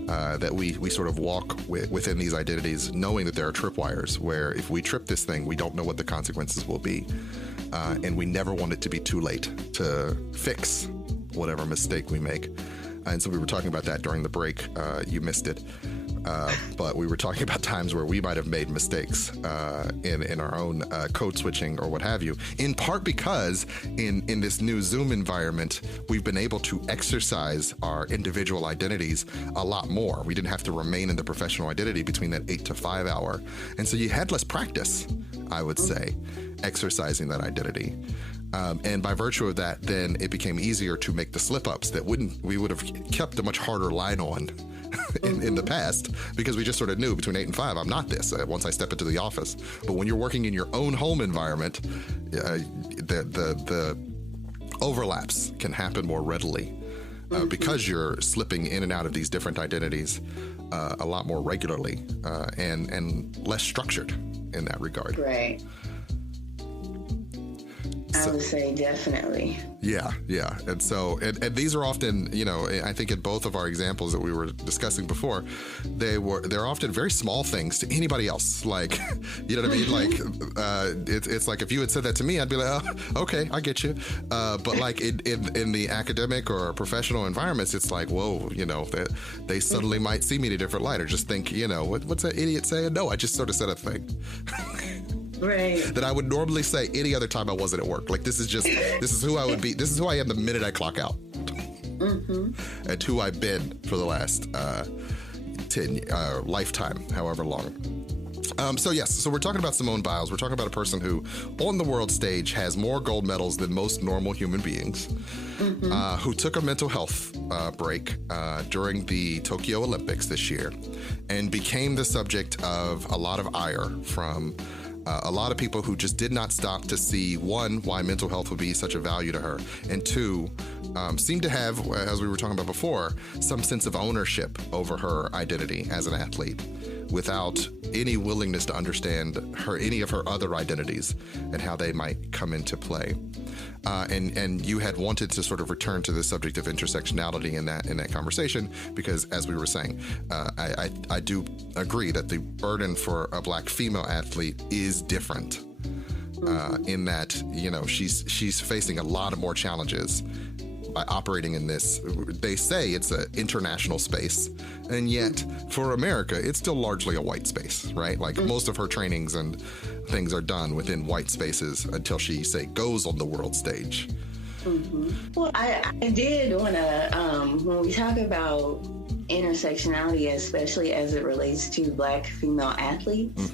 that we sort of walk within these identities, knowing that there are tripwires where if we trip this thing, we don't know what the consequences will be. And we never want it to be too late to fix whatever mistake we make. And so we were talking about that during the break. You missed it. But we were talking about times where we might have made mistakes in our own code switching or what have you, in part because in this new Zoom environment, we've been able to exercise our individual identities a lot more. We didn't have to remain in the professional identity between that 8 to 5 hour. And so you had less practice, I would say, exercising that identity. And by virtue of that, then it became easier to make the slip-ups that we would have kept a much harder line on in the past, because we just sort of knew between 8 and 5, I'm not this once I step into the office. But when you're working in your own home environment, the overlaps can happen more readily because you're slipping in and out of these different identities a lot more regularly and less structured in that regard. Right. I would say definitely. Yeah. And so, and these are often, I think in both of our examples that we were discussing before, they're often very small things to anybody else. Like, you know what I mean? Like, it's like if you had said that to me, I'd be like, oh, okay, I get you. But like in the academic or professional environments, it's like, whoa, they suddenly might see me in a different light or just think, what's that idiot saying? No, I just sort of said a thing. Right. That I would normally say any other time I wasn't at work. Like, this is who I would be. This is who I am the minute I clock out. Mm-hmm. And who I've been for the last lifetime, however long. So we're talking about Simone Biles. We're talking about a person who, on the world stage, has more gold medals than most normal human beings, who took a mental health break during the Tokyo Olympics this year and became the subject of a lot of ire from a lot of people who just did not stop to see, one, why mental health would be such a value to her, and two, seemed to have, as we were talking about before, some sense of ownership over her identity as an athlete without any willingness to understand any of her other identities and how they might come into play. And you had wanted to sort of return to the subject of intersectionality in that conversation because, as we were saying, I do agree that the burden for a Black female athlete is different in that she's facing a lot of more challenges by operating in this. They say it's an international space, and yet for America, it's still largely a white space, right? Like most of her trainings and things are done within white spaces until she, say, goes on the world stage. Mm-hmm. Well, I did want to, when we talk about intersectionality, especially as it relates to Black female athletes,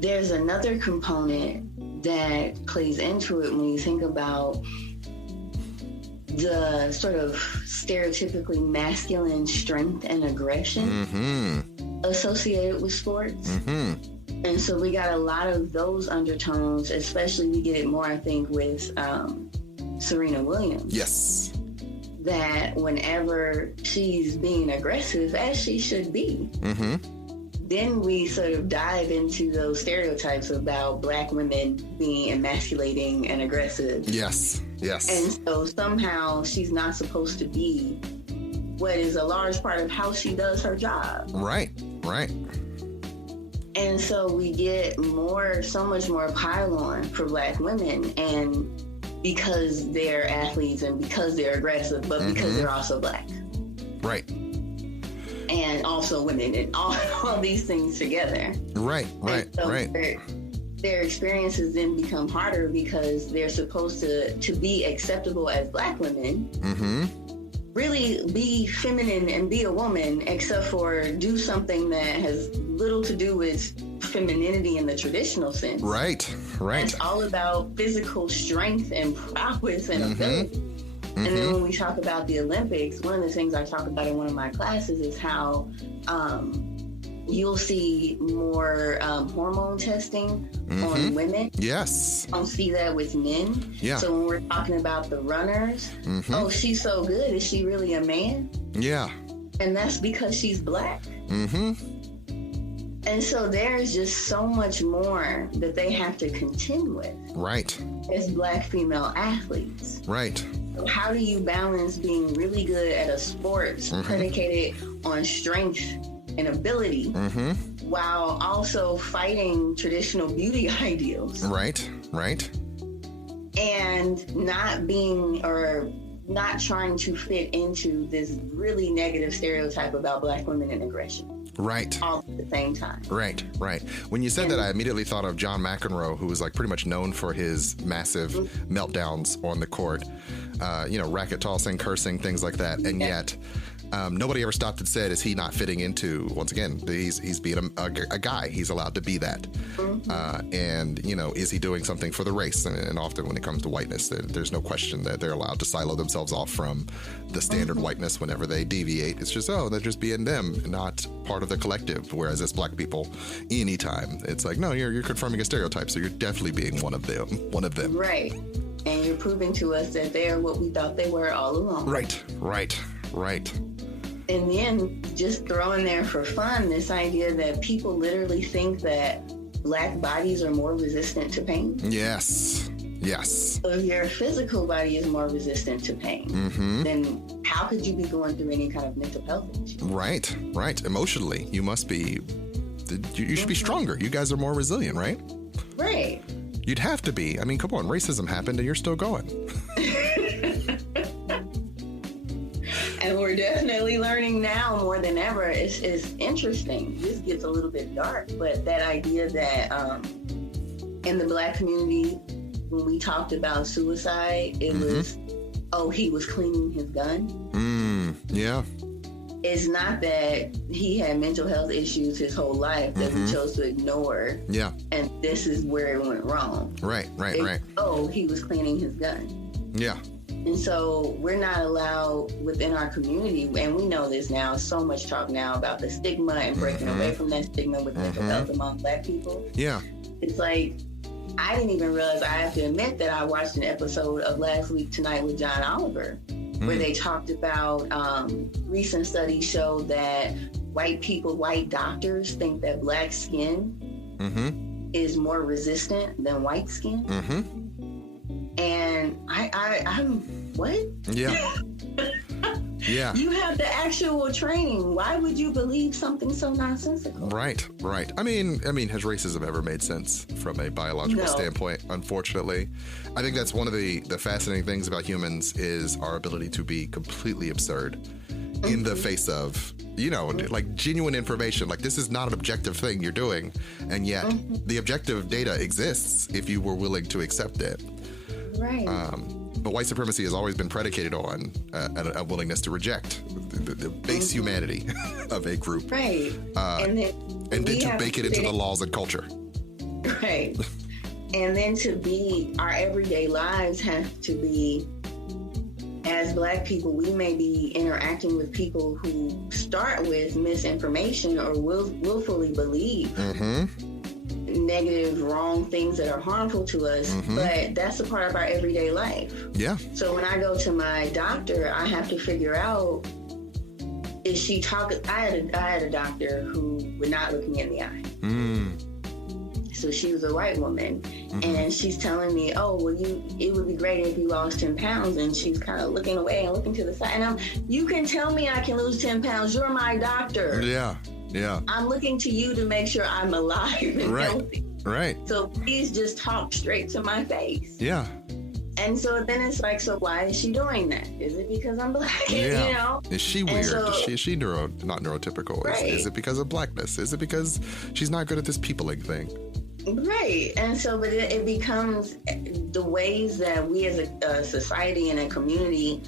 there's another component that plays into it when you think about the sort of stereotypically masculine strength and aggression associated with sports. And so we got a lot of those undertones, especially we get it more, I think, with Serena Williams. Yes. That whenever she's being aggressive, as she should be, then we sort of dive into those stereotypes about Black women being emasculating and aggressive. Yes. And so somehow she's not supposed to be what is a large part of how she does her job. Right. And so we get so much more pile-on for Black women, and because they're athletes and because they're aggressive, but because they're also Black. Right. And also women, and all these things together. Right. Their experiences then become harder because they're supposed to be acceptable as Black women, really be feminine and be a woman, except for do something that has little to do with femininity in the traditional sense. Right. It's all about physical strength and prowess and ability. And then when we talk about the Olympics, one of the things I talk about in one of my classes is how you'll see more hormone testing on women. Yes. You don't see that with men. Yeah. So when we're talking about the runners, oh, she's so good. Is she really a man? Yeah. And that's because she's Black. And so there's just so much more that they have to contend with. Right. As Black female athletes. Right. How do you balance being really good at a sport predicated on strength and ability while also fighting traditional beauty ideals? Right. And not trying to fit into this really negative stereotype about Black women and aggression. Right. All at the same time. Right. When you said that, I immediately thought of John McEnroe, who was like pretty much known for his massive meltdowns on the court, racket tossing, cursing, things like that. And yet nobody ever stopped and said, is he not fitting into, once again, he's being a guy. He's allowed to be that. And, is he doing something for the race? And often when it comes to whiteness, there's no question that they're allowed to silo themselves off from the standard whiteness whenever they deviate. It's just, they're just being them, not part of the collective. Whereas as Black people, anytime, it's like, no, you're confirming a stereotype, so you're definitely being one of them. Right. And you're proving to us that they're what we thought they were all along. Right. And then just throw in there for fun this idea that people literally think that Black bodies are more resistant to pain. Yes. So if your physical body is more resistant to pain, then how could you be going through any kind of mental health issue? Right. Emotionally, you must be, you should be stronger. You guys are more resilient, right? Right. You'd have to be. I mean, come on, racism happened and you're still going. And we're definitely learning now more than ever. It's interesting. This gets a little bit dark, but that idea that in the Black community, when we talked about suicide, it was, he was cleaning his gun. Yeah. It's not that he had mental health issues his whole life that we chose to ignore. Yeah. And this is where it went wrong. Right. Oh, he was cleaning his gun. Yeah. And so we're not allowed within our community, and we know this now, so much talk now about the stigma and breaking away from that stigma with mental health among Black people. Yeah. It's like, I didn't even realize, I have to admit that I watched an episode of Last Week Tonight with John Oliver, where they talked about recent studies show that white doctors think that Black skin is more resistant than white skin. And I'm what? Yeah. Yeah. You have the actual training. Why would you believe something so nonsensical? Right. I mean, has racism ever made sense from a biological standpoint? Unfortunately, I think that's one of the fascinating things about humans is our ability to be completely absurd in the face of, like genuine information. Like, this is not an objective thing you're doing, and yet the objective data exists if you were willing to accept it. Right. But white supremacy has always been predicated on a willingness to reject the base humanity of a group. Right. And then to bake it into the laws and culture. Right. And then our everyday lives have to be, as Black people, we may be interacting with people who start with misinformation or willfully believe negative, wrong things that are harmful to us, but that's a part of our everyday life. Yeah. So when I go to my doctor, I have to figure out, is she talking? I had a doctor who would not look me in the eye. So she was a white woman, and she's telling me, "Oh, well, it would be great if you lost 10 pounds." And she's kind of looking away and looking to the side. And you can tell me I can lose 10 pounds. You're my doctor. Yeah. I'm looking to you to make sure I'm alive and healthy. Right. So please just talk straight to my face. Yeah. And so then it's like, so why is she doing that? Is it because I'm Black? Yeah. Is she weird? So, is she not neurotypical? Right. Is it because of Blackness? Is it because she's not good at this peopling thing? Right. And so, but it becomes the ways that we as a society and a community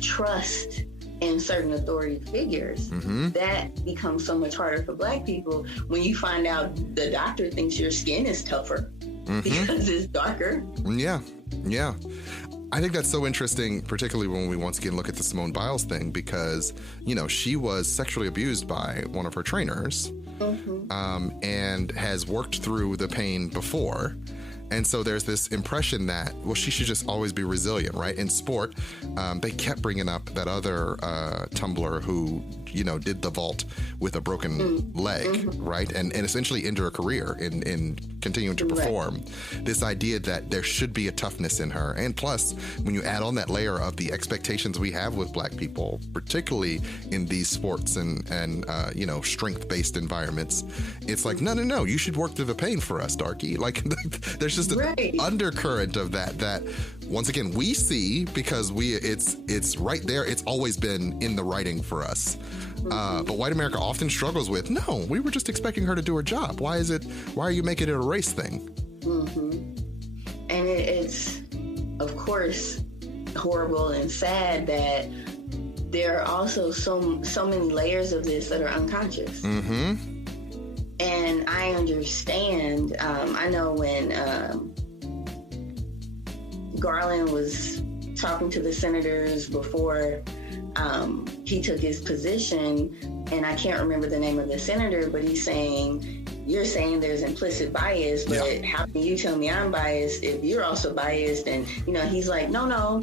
trust in certain authority figures, that becomes so much harder for Black people when you find out the doctor thinks your skin is tougher because it's darker. Yeah. I think that's so interesting, particularly when we once again look at the Simone Biles thing, because, she was sexually abused by one of her trainers and has worked through the pain before. And so there's this impression that, well, she should just always be resilient, right? In sport, they kept bringing up that other tumbler who, did the vault with a broken leg, right? And essentially ended her career in continuing to perform. Right. This idea that there should be a toughness in her. And plus, when you add on that layer of the expectations we have with Black people, particularly in these sports and strength-based environments, it's like, no, you should work through the pain for us, darky. Like, there's just an undercurrent of that once again we see because it's right there. It's always been in the writing for us. But white America often struggles with, no, we were just expecting her to do her job. Why are you making it a race thing? And it's, of course, horrible and sad that there are also so many layers of this that are unconscious. And I understand, I know when Garland was talking to the senators before he took his position, and I can't remember the name of the senator, but he's saying, you're saying there's implicit bias, but how can you tell me I'm biased if you're also biased? And, he's like, no.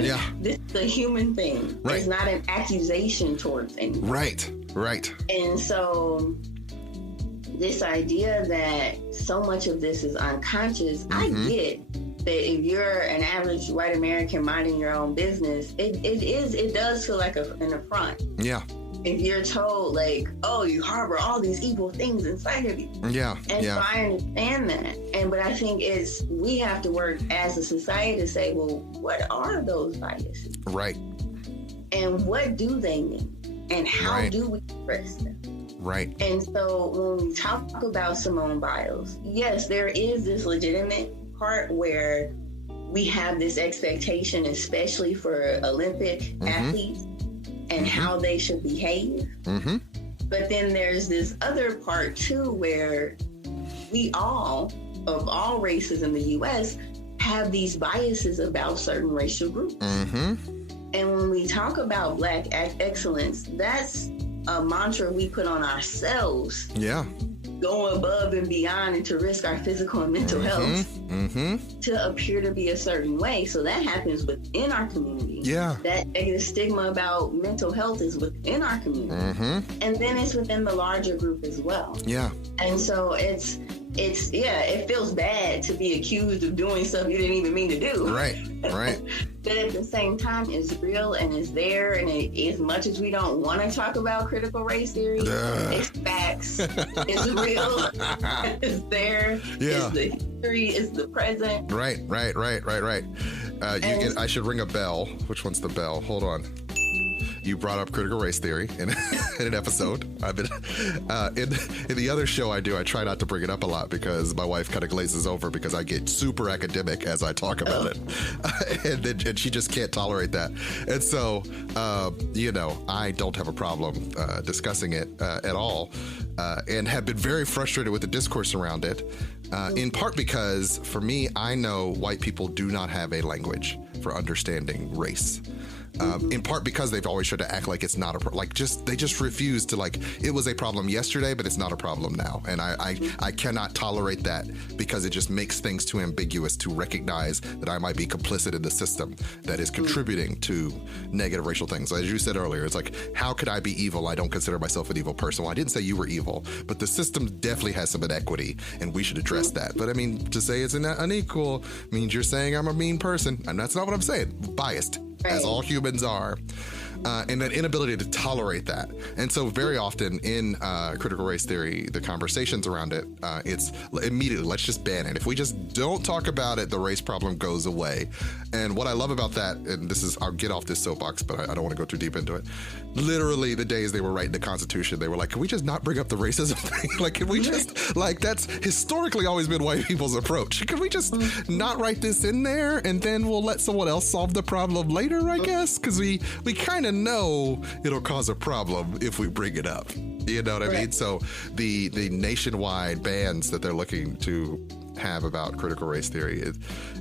Yeah. This is a human thing. Right. It's not an accusation towards anyone. Right. And so this idea that so much of this is unconscious, I get that if you're an average white American minding your own business, it does feel like an affront. Yeah. If you're told, like, oh, you harbor all these evil things inside of you. Yeah. And so I understand that. But I think we have to work as a society to say, well, what are those biases? Right. And what do they mean? And how do we express them? Right. And so when we talk about Simone Biles, yes, there is this legitimate part where we have this expectation, especially for Olympic athletes, and how they should behave. But then there's this other part too, where we all, of all races in the U.S., have these biases about certain racial groups. And when we talk about Black excellence, that's a mantra we put on ourselves. Yeah. Going above and beyond and to risk our physical and mental health to appear to be a certain way. So that happens within our community. Yeah. That negative stigma about mental health is within our community. And then it's within the larger group as well. Yeah. And so it feels bad to be accused of doing stuff you didn't even mean to do. Right. But at the same time, it's real and it's there. And as much as we don't want to talk about critical race theory, it's facts. It's real. It's there. Yeah. It's the history. It's the present. Right. I should ring a bell. Which one's the bell? Hold on. You brought up critical race theory in an episode. I've been in the other show I do. I try not to bring it up a lot because my wife kind of glazes over because I get super academic as I talk about it, and she just can't tolerate that. And so, I don't have a problem discussing it at all, and have been very frustrated with the discourse around it. In part because, for me, I know white people do not have a language for understanding race. In part because they've always tried to act like it's not they just refuse to, it was a problem yesterday, but it's not a problem now. And I cannot tolerate that because it just makes things too ambiguous to recognize that I might be complicit in the system that is contributing to negative racial things. As you said earlier, it's like, how could I be evil? I don't consider myself an evil person. Well, I didn't say you were evil, but the system definitely has some inequity and we should address that. But I mean, to say it's unequal means you're saying I'm a mean person. And that's not what I'm saying. Biased. Right. As all humans are, and that inability to tolerate that. And so very often in critical race theory, the conversations around it, it's immediately, let's just ban it. If we just don't talk about it, the race problem goes away. And what I love about that, and I'll get off this soapbox, but I don't want to go too deep into it. Literally the days they were writing the Constitution, they were like, can we just not bring up the racism thing? Can we just, that's historically always been white people's approach. Can we just not write this in there and then we'll let someone else solve the problem later, I guess? Because we kind of know it'll cause a problem if we bring it up. You know what I mean? So the nationwide bans that they're looking to have about critical race theory,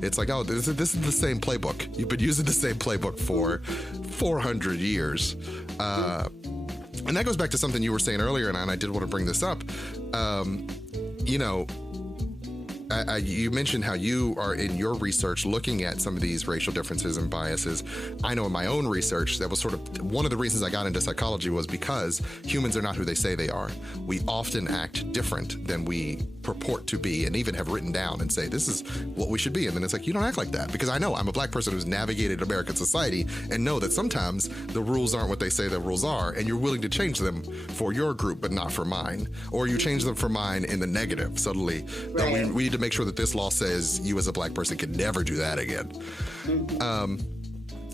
it's like, oh, this is the same playbook. You've been using the same playbook for 400 years. And that goes back to something you were saying earlier, and I did want to bring this up. You mentioned how you are in your research looking at some of these racial differences and biases. I know in my own research, that was sort of one of the reasons I got into psychology was because humans are not who they say they are. We often act different than we purport to be and even have written down and say, this is what we should be. And then it's like, you don't act like that, because I know I'm a Black person who's navigated American society and know that sometimes the rules aren't what they say the rules are, and you're willing to change them for your group, but not for mine. Or you change them for mine in the negative. Suddenly, no, we need to make sure that this law says you as a Black person can never do that again.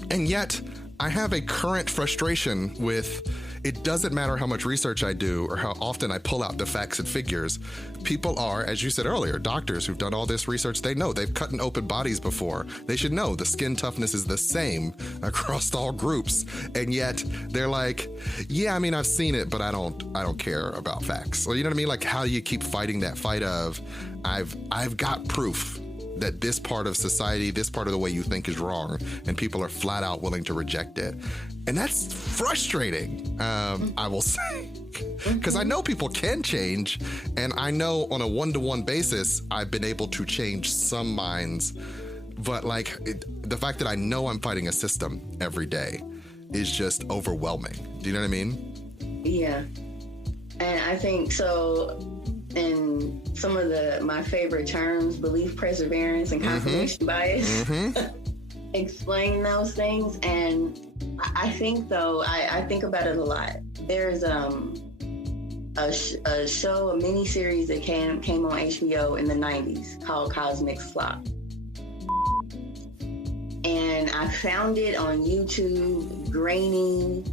And yet, I have a current frustration with, it doesn't matter how much research I do or how often I pull out the facts and figures. People are, as you said earlier, doctors who've done all this research, they know they've cut open bodies before. They should know the skin toughness is the same across all groups. And yet they're like, yeah, I mean, I've seen it, but I don't care about facts. Well, you know what I mean? Like, how do you keep fighting that fight of, I've got proof that this part of society, this part of the way you think is wrong, and people are flat out willing to reject it. And that's frustrating, I will say, because I know people can change, and I know on a one-to-one basis, I've been able to change some minds, but the fact that I know I'm fighting a system every day is just overwhelming. Do you know what I mean? Yeah. And I think so. and some of my favorite terms, belief perseverance and confirmation bias, explain those things. And I think, though, I think about it a lot. There's a show, a mini series that came on HBO in the 90s called Cosmic Slop. And I found it on YouTube, grainy,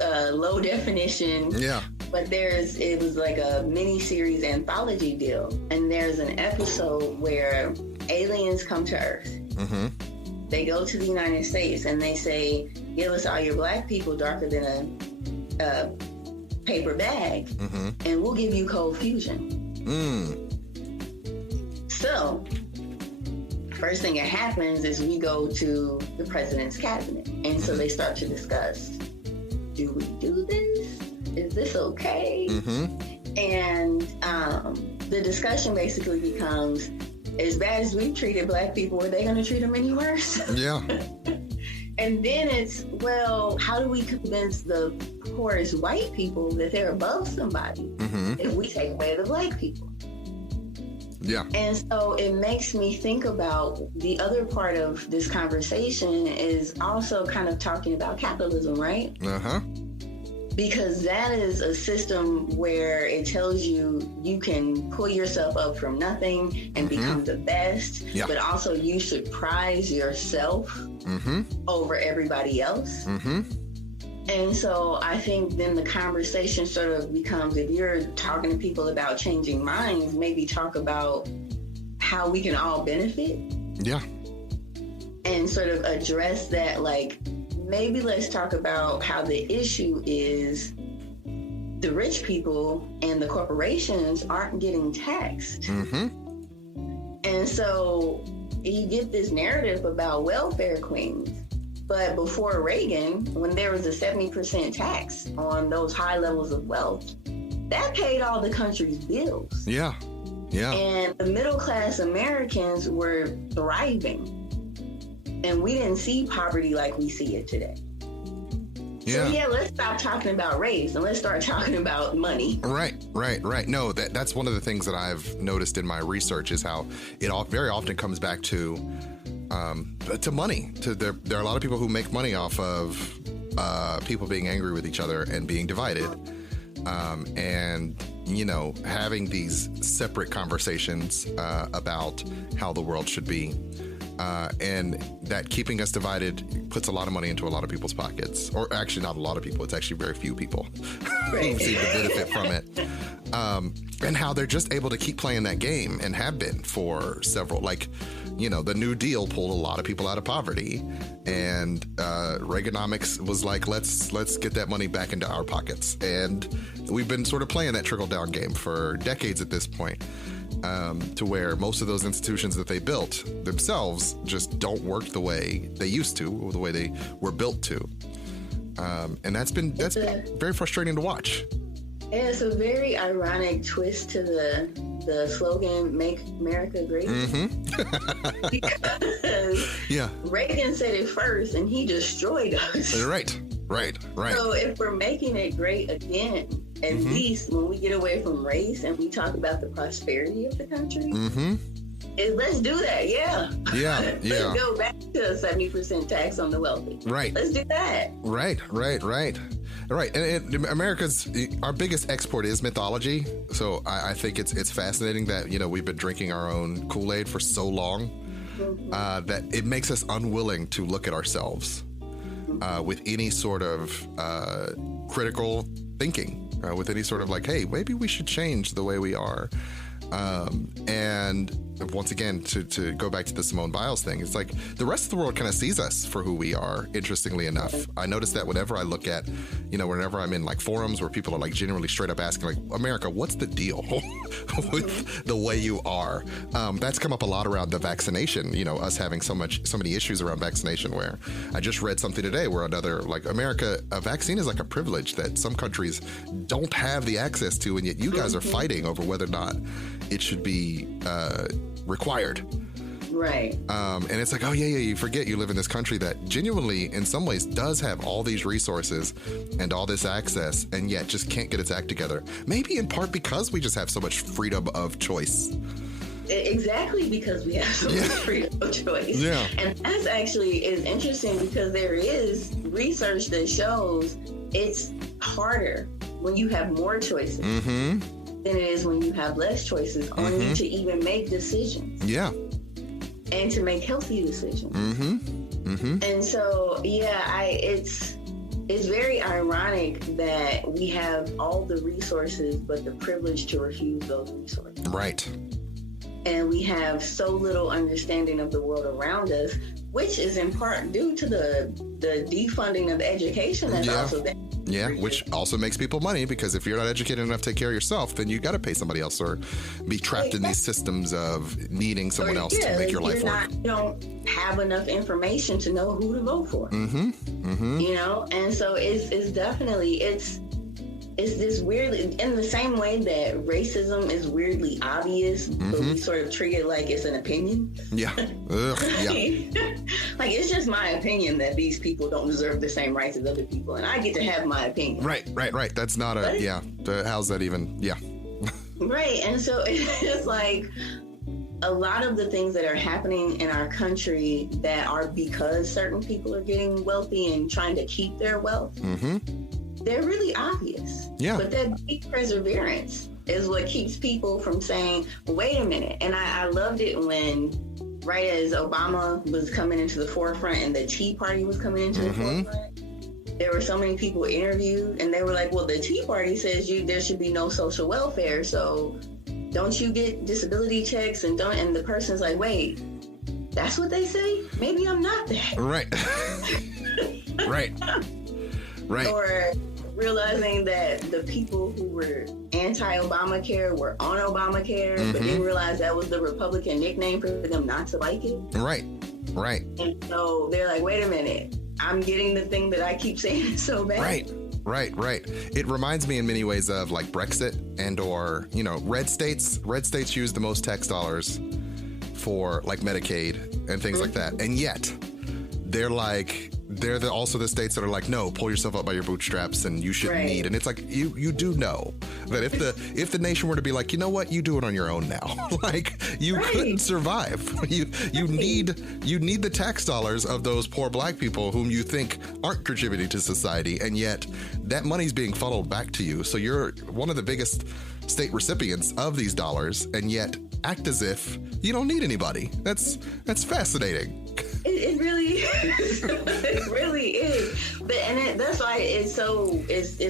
low definition. Yeah. But it was like a mini series anthology deal. And there's an episode where aliens come to Earth. Mm-hmm. They go to the United States and they say, give us all your black people darker than a paper bag, and we'll give you cold fusion. So, first thing that happens is we go to the president's cabinet. And so they start to discuss, do we do this? Is this okay? And the discussion basically becomes, as bad as we've treated black people, are they going to treat them any worse? Yeah. And then it's, well, how do we convince the poorest white people that they're above somebody if we take away the black people? Yeah. And so it makes me think about the other part of this conversation is also kind of talking about capitalism, right? Because that is a system where it tells you you can pull yourself up from nothing and become the best, but also you should prize yourself over everybody else. And so I think then the conversation sort of becomes, if you're talking to people about changing minds, maybe talk about how we can all benefit. Yeah. And sort of address that, like, maybe let's talk about how the issue is the rich people and the corporations aren't getting taxed. And so you get this narrative about welfare queens. But before Reagan, when there was a 70% tax on those high levels of wealth, that paid all the country's bills. Yeah. Yeah. And the middle class Americans were thriving. And we didn't see poverty like we see it today. Yeah. So let's stop talking about race and let's start talking about money. Right. No, that's one of the things that I've noticed in my research is how it very often comes back to money. There are a lot of people who make money off of people being angry with each other and being divided. And, having these separate conversations about how the world should be. And that keeping us divided puts a lot of money into a lot of people's pockets. Or actually not a lot of people. It's actually very few people who seem to benefit from it. And how they're just able to keep playing that game and have been for several, the New Deal pulled a lot of people out of poverty. And Reaganomics was like, let's get that money back into our pockets. And we've been sort of playing that trickle-down game for decades at this point. To where most of those institutions that they built themselves just don't work the way they used to, or the way they were built to. And that's been very frustrating to watch. Yeah, it's a very ironic twist to the slogan, Make America Great. Because Reagan said it first and he destroyed us. Right. So if we're making it great again, at least when we get away from race and we talk about the prosperity of the country, let's do that. Let's go back to a 70% tax on the wealthy. Right. Let's do that. Right. And our biggest export is mythology. So I think it's fascinating that, we've been drinking our own Kool-Aid for so long that it makes us unwilling to look at ourselves with any sort of critical thinking. With any sort of hey, maybe we should change the way we are. And once again, to go back to the Simone Biles thing, it's like the rest of the world kind of sees us for who we are, interestingly enough. I notice that whenever I look at, whenever I'm in forums where people are genuinely straight up asking America, what's the deal with the way you are? That's come up a lot around the vaccination, us having so many issues around vaccination, where I just read something today where another, America, a vaccine is like a privilege that some countries don't have the access to, and yet you guys are fighting over whether or not it should be required. Right. And it's like, oh, yeah, you forget you live in this country that genuinely, in some ways, does have all these resources and all this access, and yet just can't get its act together. Maybe in part because we just have so much freedom of choice. Exactly, because we have so much freedom of choice. Yeah. And that's actually is interesting because there is research that shows it's harder when you have more choices than it is when you have less choices on you to even make decisions. Yeah. And to make healthy decisions. And so, it's very ironic that we have all the resources, but the privilege to refuse those resources. Right. And we have so little understanding of the world around us, which is in part due to the defunding of education that's also there. Yeah, which also makes people money, because if you're not educated enough to take care of yourself, then you got to pay somebody else or be trapped in these systems of needing someone else to make your life work. You don't have enough information to know who to vote for. You know, and so it's definitely it's this weirdly, in the same way that racism is weirdly obvious, but we sort of treat it like it's an opinion. Yeah. Like, it's just my opinion that these people don't deserve the same rights as other people, and I get to have my opinion. Right. That's not how's that even? Yeah. Right. And so it's like a lot of the things that are happening in our country that are because certain people are getting wealthy and trying to keep their wealth. They're really obvious. Yeah. But that deep perseverance is what keeps people from saying, wait a minute. And I loved it when, right as Obama was coming into the forefront and the Tea Party was coming into the forefront, there were so many people interviewed and they were like, well, the Tea Party says there should be no social welfare. So don't you get disability checks? And the person's like, wait, that's what they say? Maybe I'm not that. Right. Right. Or realizing that the people who were anti-Obamacare were on Obamacare, but didn't realize that was the Republican nickname for them not to like it. Right. And so they're like, wait a minute, I'm getting the thing that I keep saying is so bad. Right. It reminds me in many ways of like Brexit and or, red states. Red states use the most tax dollars for like Medicaid and things like that. And yet they're also the states that are like, no, pull yourself up by your bootstraps and you shouldn't need. And it's like, you do know that if the nation were to be like, you know what, you do it on your own now. Like you couldn't survive. You need the tax dollars of those poor black people whom you think aren't contributing to society. And yet that money's being funneled back to you. So you're one of the biggest state recipients of these dollars and yet act as if you don't need anybody. That's fascinating. It really is. It really is. But that's why it's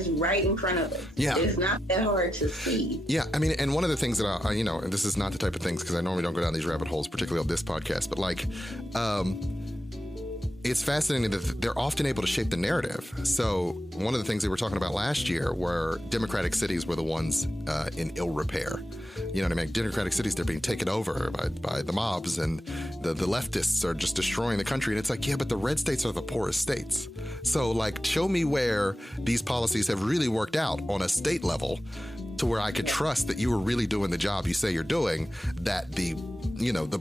right in front of us. Yeah. It's not that hard to see. Yeah. I mean, and one of the things that and this is not the type of things, because I normally don't go down these rabbit holes, particularly on this podcast, but like, it's fascinating that they're often able to shape the narrative. So one of the things they were talking about last year were Democratic cities were the ones in ill repair. You know what I mean? Democratic cities, they're being taken over by the mobs, and the leftists are just destroying the country. And it's like, yeah, but the red states are the poorest states. So like, show me where these policies have really worked out on a state level to where I could trust that you were really doing the job you say you're doing, that the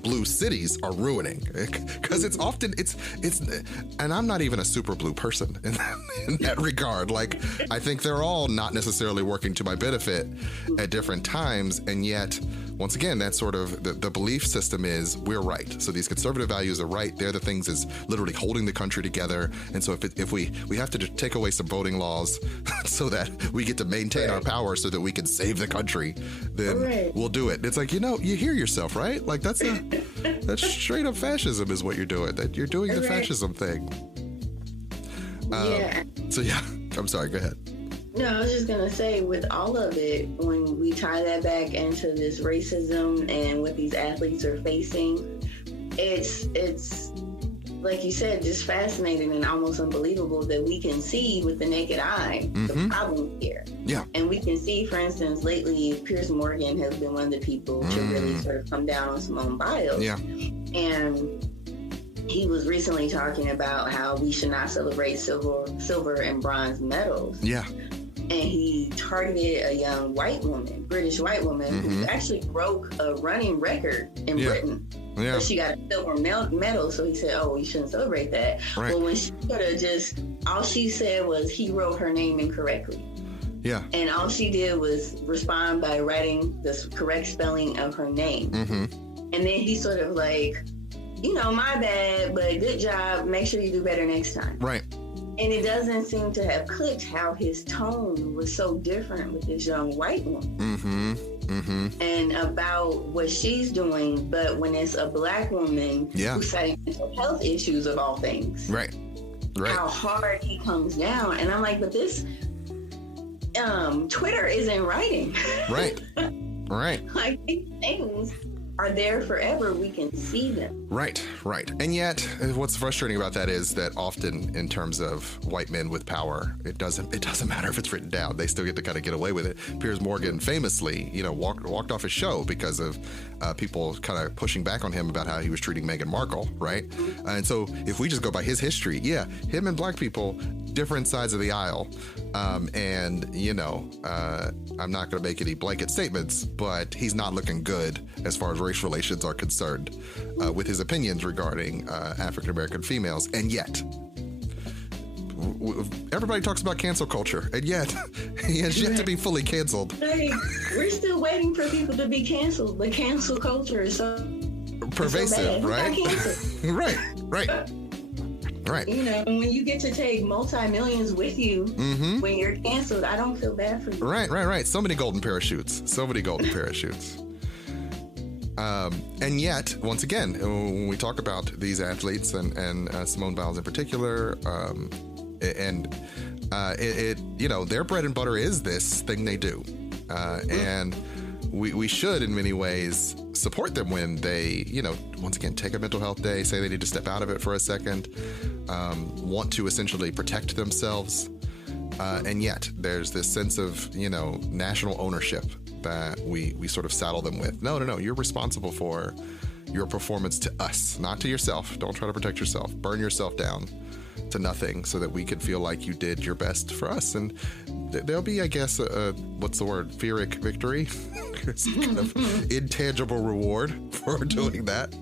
blue cities are ruining. Because it's often, and I'm not even a super blue person in that regard. Like, I think they're all not necessarily working to my benefit at different times. And yet, once again, that's sort of the belief system is we're right. So these conservative values are right. They're the things that's literally holding the country together. And so if we have to take away some voting laws so that we get to maintain our power so that we can save the country, then we'll do it. It's like, you hear yourself, right? Like that's straight up fascism is what you're doing. That you're doing the fascism thing. So yeah, I'm sorry, go ahead. No, I was just going to say, with all of it, when we tie that back into this racism and what these athletes are facing, it's like you said, just fascinating and almost unbelievable that we can see with the naked eye the problem here. Yeah. And we can see, for instance, lately, Piers Morgan has been one of the people to really sort of come down on Simone Biles. Yeah. And he was recently talking about how we should not celebrate silver and bronze medals. Yeah. and he targeted a young white woman, British white woman, who actually broke a running record in Britain. Yeah. But she got a silver medal, so he said, "Oh, you shouldn't celebrate that." Right. Well, when she could have just, all she said was he wrote her name incorrectly. Yeah. And all she did was respond by writing the correct spelling of her name. And then he sort of like, my bad, but good job. Make sure you do better next time. Right. And it doesn't seem to have clicked how his tone was so different with this young white woman. And about what she's doing, but when it's a black woman who's citing mental health issues of all things, right, how hard he comes down. And I'm like, but this Twitter isn't writing. Right. Like, these things are there forever. We can see them. Right. And yet, what's frustrating about that is that often, in terms of white men with power, it doesn't matter if it's written down. They still get to kind of get away with it. Piers Morgan famously, walked off his show because of people kind of pushing back on him about how he was treating Meghan Markle, right? And so, if we just go by his history, him and black people, different sides of the aisle. I'm not going to make any blanket statements, but he's not looking good as far as race relations are concerned with his opinions regarding African-American females. And yet, everybody talks about cancel culture, and yet he has yet to be fully canceled. Hey, we're still waiting for people to be canceled. The cancel culture is so pervasive, so right? Right. When you get to take multi-millions with you when you're canceled, I don't feel bad for you. Right. So many golden parachutes. And yet, once again, when we talk about these athletes and Simone Biles in particular, their bread and butter is this thing they do. And we should, in many ways, support them when they, once again, take a mental health day, say they need to step out of it for a second, want to essentially protect themselves. And yet there's this sense of, national ownership that we sort of saddle them with. No, you're responsible for your performance to us, not to yourself. Don't try to protect yourself. Burn yourself down to nothing so that we can feel like you did your best for us. And there'll be, I guess, what's the word? Pyrrhic victory? Some kind of intangible reward for doing that.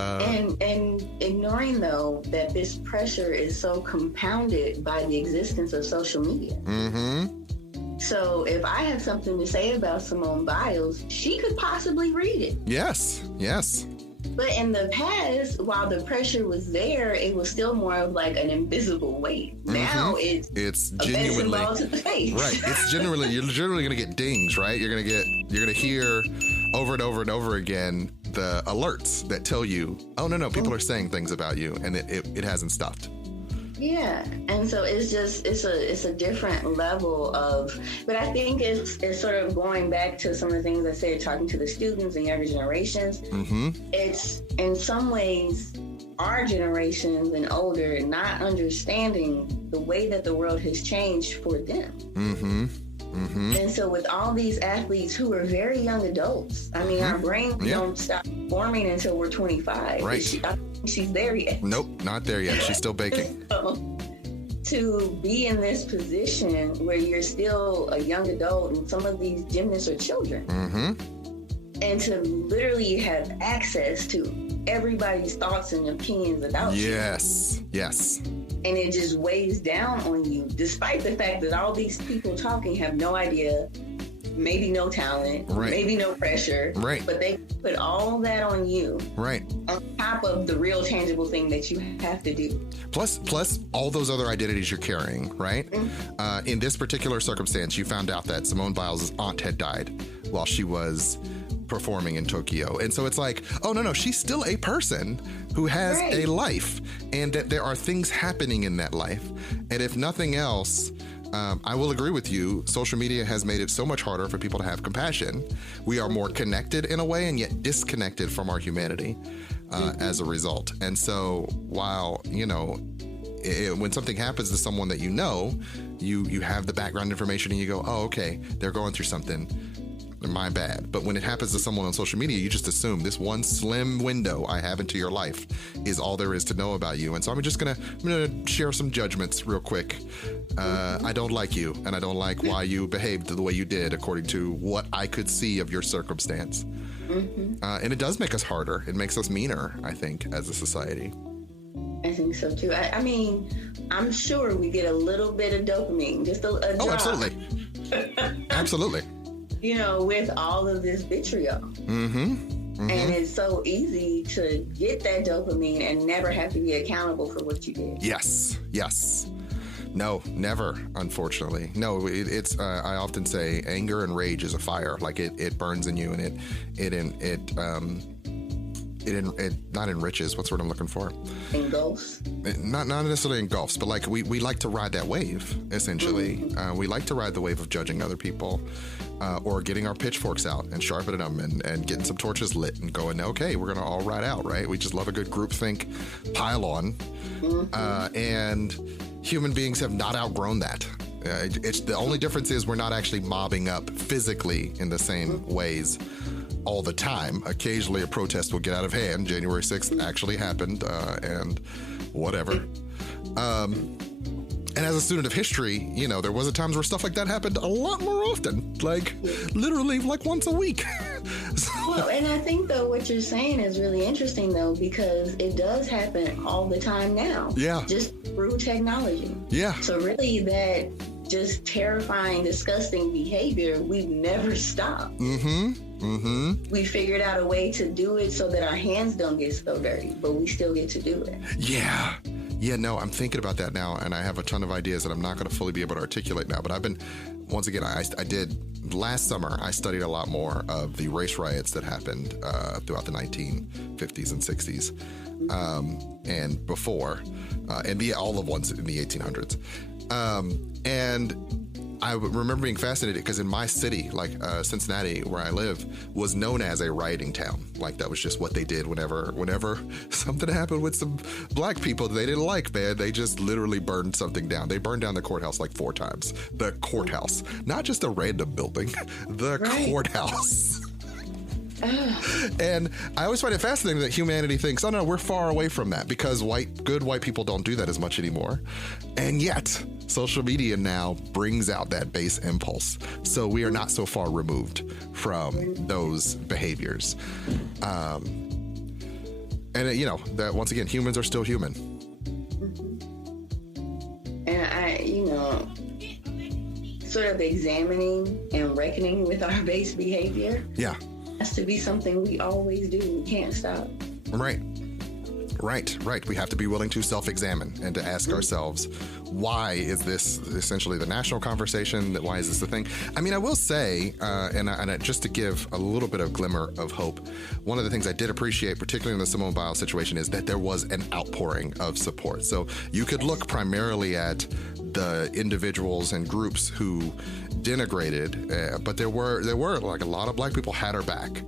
And ignoring, though, that this pressure is so compounded by the existence of social media. So if I had something to say about Simone Biles, she could possibly read it. Yes. But in the past, while the pressure was there, it was still more of like an invisible weight. Now it's genuinely ball to the face. Right. You're generally going to get dings, right? You're going to hear over and over and over again the alerts that tell you, oh no, people are saying things about you, and it hasn't stopped. Yeah, and so it's a different level of, but I think it's sort of going back to some of the things I said, talking to the students and younger generations. It's in some ways our generations and older not understanding the way that the world has changed for them. And so with all these athletes who are very young adults, I mean, our brains don't stop forming until we're 25. Right. She's there yet. Nope, not there yet. She's still baking. So, to be in this position where you're still a young adult and some of these gymnasts are children, and to literally have access to everybody's thoughts and opinions about you. Yes. And it just weighs down on you, despite the fact that all these people talking have no idea, maybe no talent, maybe no pressure, but they put all that on you, on top of the real tangible thing that you have to do. Plus all those other identities you're carrying, right? In this particular circumstance, you found out that Simone Biles' aunt had died while she was performing in Tokyo. And so it's like, oh, no, she's still a person who has a life, and that there are things happening in that life. And if nothing else, I will agree with you. Social media has made it so much harder for people to have compassion. We are more connected in a way, and yet disconnected from our humanity as a result. And so while, when something happens to someone that you have the background information and you go, oh, okay, they're going through something. my bad. But when it happens to someone on social media, you just assume this one slim window I have into your life is all there is to know about you. And so I'm gonna share some judgments real quick. I don't like you, and I don't like why you behaved the way you did according to what I could see of your circumstance. And it does make us harder. It makes us meaner, I think, as a society. I think so too. I mean, I'm sure we get a little bit of dopamine, just a drop. Oh, absolutely. Absolutely. You know, with all of this vitriol. And it's so easy to get that dopamine and never have to be accountable for what you did. Yes. No, never, unfortunately. No, it's I often say anger and rage is a fire. Like it burns in you, and it not enriches. What's the word I'm looking for? Engulfs. Not necessarily engulfs, but like we like to ride that wave, essentially. We like to ride the wave of judging other people, or getting our pitchforks out and sharpening them and getting some torches lit and going, okay, we're going to all ride out, right? We just love a good groupthink pile on. And human beings have not outgrown that. It's the only difference is we're not actually mobbing up physically in the same ways all the time. Occasionally a protest will get out of hand. January 6th actually happened, and whatever. And as a student of history, you know, there was a times where stuff like that happened a lot more often, like literally like once a week. Well, and I think though what you're saying is really interesting though, because it does happen all the time now. Yeah. Just through technology. Yeah. So really that just terrifying, disgusting behavior, we've never stopped. We figured out a way to do it so that our hands don't get so dirty, but we still get to do it. Yeah, no, I'm thinking about that now, and I have a ton of ideas that I'm not going to fully be able to articulate now, but I've been, once again, I did, last summer, I studied a lot more of the race riots that happened throughout the 1950s and 60s, and before, and all the ones in the 1800s. And I remember being fascinated because in my city, like Cincinnati, where I live, was known as a rioting town. Like that was just what they did whenever something happened with some black people they didn't like, man. They just literally burned something down. They burned down the courthouse like 4 times. The courthouse, not just a random building, the courthouse. And I always find it fascinating that humanity thinks, oh no, we're far away from that because good white people don't do that as much anymore. And yet, social media now brings out that base impulse. So we are not so far removed from those behaviors. And you know, that once again, humans are still human. And you know, sort of examining and reckoning with our base behavior. Yeah. Has to be something we always do. We can't stop. Right. We have to be willing to self-examine and to ask ourselves, why is this essentially the national conversation? Why is this the thing? I mean, I will say, and just to give a little bit of glimmer of hope, one of the things I did appreciate, particularly in the Simone Biles situation, is that there was an outpouring of support. So you could look primarily at the individuals and groups who denigrated, but there were like a lot of black people had her back.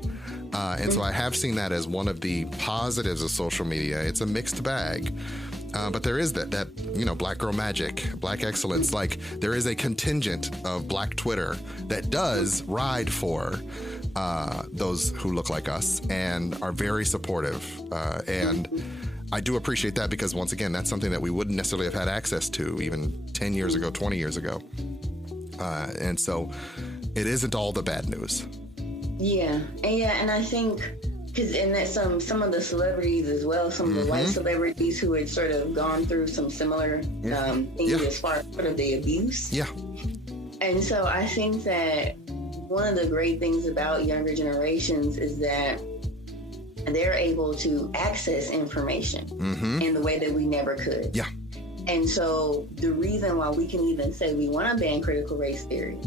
And so I have seen that as one of the positives of social media. It's a mixed bag. But there is that, you know, black girl magic, black excellence. Like there is a contingent of black Twitter that does ride for those who look like us and are very supportive. And I do appreciate that because once again, that's something that we wouldn't necessarily have had access to even 10 years ago, 20 years ago. And so it isn't all the bad news. Yeah, and I think and that some of the celebrities as well, some of the white celebrities who had sort of gone through some similar things as far as sort of the abuse. Yeah. And so I think that one of the great things about younger generations is that they're able to access information in the way that we never could. Yeah. And so the reason why we can even say we want to ban critical race theory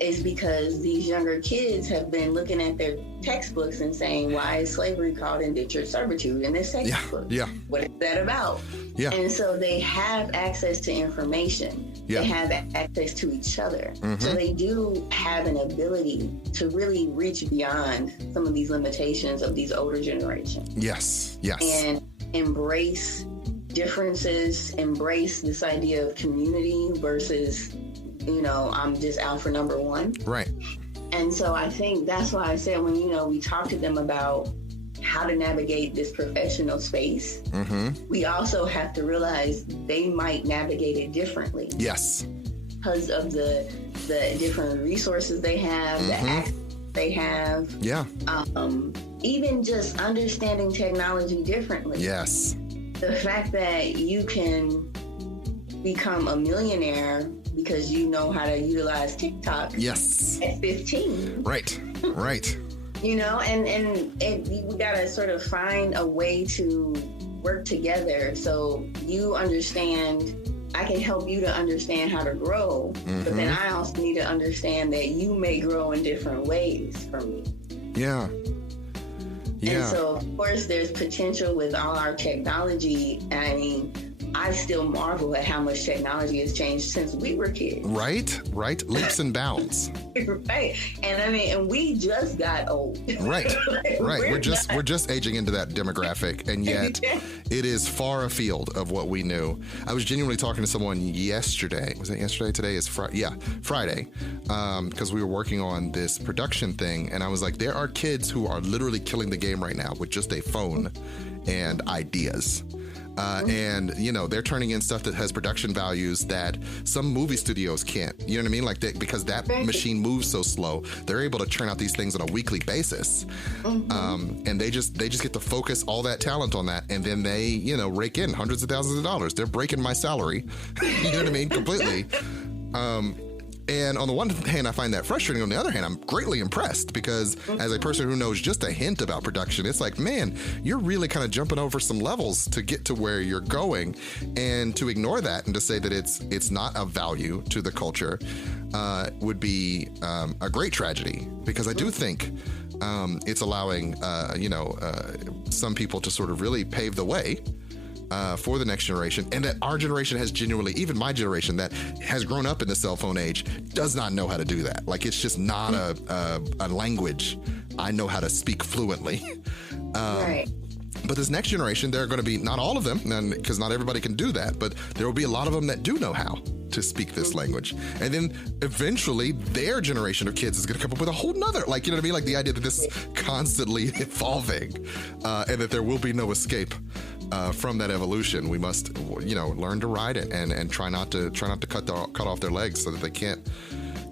is because these younger kids have been looking at their textbooks and saying, why is slavery called indentured servitude in this textbook? Yeah. What is that about? Yeah. And so they have access to information. Yeah. They have access to each other. So they do have an ability to really reach beyond some of these limitations of these older generations. Yes. And embrace differences, embrace this idea of community versus, you know, I'm just out for number one. Right. And so I think that's why I said when, we talk to them about how to navigate this professional space, we also have to realize they might navigate it differently. Yes. Because of the different resources they have, the access they have. Yeah. Even just understanding technology differently. Yes. The fact that you can become a millionaire because you know how to utilize TikTok. Yes. At 15. Right. Right. And we gotta sort of find a way to work together so you understand. I can help you to understand how to grow, but then I also need to understand that you may grow in different ways from me. Yeah. Yeah. And so, of course, there's potential with all our technology. I mean, I still marvel at how much technology has changed since we were kids. Right. Leaps and bounds. Right. And we just got old. Right. Right. We're just aging into that demographic, and yet it is far afield of what we knew. I was genuinely talking to someone yesterday. Was it yesterday? Today is Friday. Yeah, Friday. Because we were working on this production thing, and I was like, there are kids who are literally killing the game right now with just a phone and ideas. And, they're turning in stuff that has production values that some movie studios can't. You know what I mean? Like, because that machine moves so slow, they're able to churn out these things on a weekly basis. And they just get to focus all that talent on that. And then they, rake in hundreds of thousands of dollars. They're breaking my salary. You know what I mean? Completely. And on the one hand, I find that frustrating. On the other hand, I'm greatly impressed because as a person who knows just a hint about production, it's like, man, you're really kind of jumping over some levels to get to where you're going. And to ignore that and to say that it's not of value to the culture would be a great tragedy, because I do think it's allowing, some people to sort of really pave the way for the next generation, and that our generation has genuinely, even my generation that has grown up in the cell phone age, does not know how to do that. Like, it's just not a language I know how to speak fluently. Right. But this next generation, there are going to be, not all of them, because not everybody can do that, but there will be a lot of them that do know how to speak this language. And then eventually their generation of kids is going to come up with a whole nother, like, you know what I mean? Like the idea that this is constantly evolving and that there will be no escape from that evolution. We must, learn to ride it and try not to cut off their legs so that they can't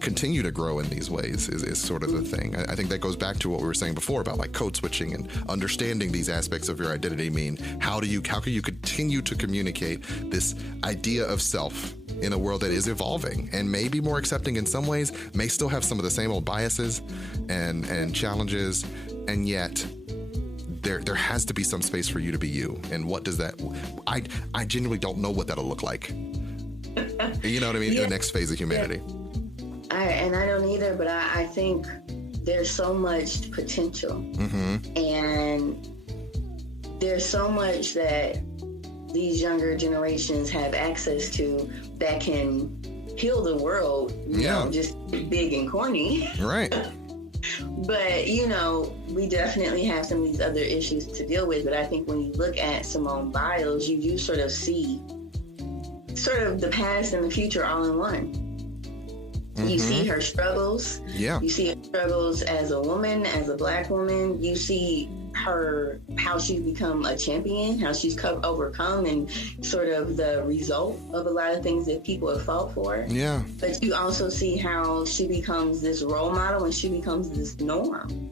continue to grow in these ways is sort of the thing. I think that goes back to what we were saying before about like code switching and understanding these aspects of your identity mean. How can you continue to communicate this idea of self in a world that is evolving and may be more accepting in some ways, may still have some of the same old biases and challenges, and yet there has to be some space for you to be you. And what does that, I genuinely don't know what that'll look like. You know what I mean? Yeah. In the next phase of humanity. I don't either, but I think there's so much potential. And there's so much that these younger generations have access to that can heal the world, you know, just big and corny. Right. But, we definitely have some of these other issues to deal with. But I think when you look at Simone Biles, you sort of see sort of the past and the future all in one. You see her struggles. Yeah. You see her struggles as a woman, as a Black woman. You see her, how she's become a champion, how she's overcome, and sort of the result of a lot of things that people have fought for. Yeah. But you also see how she becomes this role model and she becomes this norm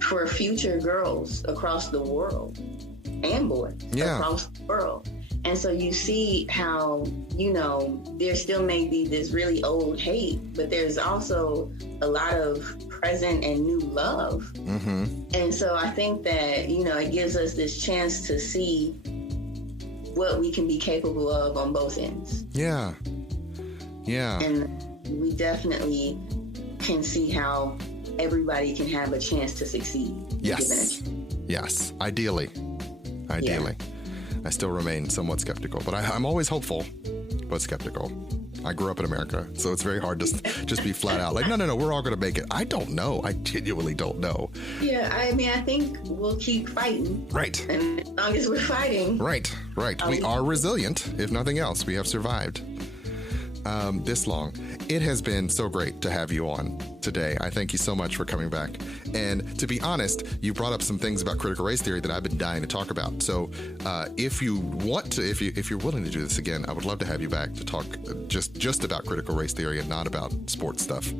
for future girls across the world and boys across the world. And so you see how, there still may be this really old hate, but there's also a lot of present and new love. And so I think that, it gives us this chance to see what we can be capable of on both ends. Yeah. Yeah. And we definitely can see how everybody can have a chance to succeed. Yes. Yes. Ideally. Yeah. I still remain somewhat skeptical, but I'm always hopeful, but skeptical. I grew up in America, so it's very hard to just be flat out like, no, we're all going to make it. I don't know. I genuinely don't know. Yeah, I think we'll keep fighting. Right. And as long as we're fighting. Right. We are resilient, if nothing else. We have survived. this long. It has been so great to have you on today. I thank you so much for coming back. And to be honest, you brought up some things about critical race theory that I've been dying to talk about. So if you want to, if you're willing to do this again, I would love to have you back to talk just about critical race theory and not about sports stuff.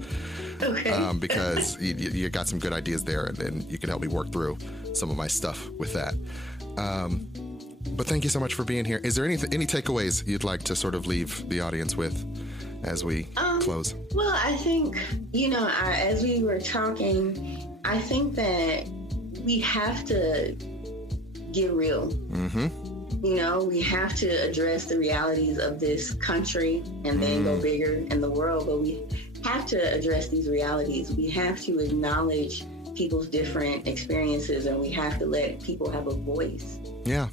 Okay. Because you got some good ideas there, and you can help me work through some of my stuff with that. But thank you so much for being here. Is there any takeaways you'd like to sort of leave the audience with as we close? Well, I think, as we were talking, I think that we have to get real. Mm-hmm. We have to address the realities of this country and then go bigger in the world. But we have to address these realities. We have to acknowledge people's different experiences, and we have to let people have a voice. Yeah.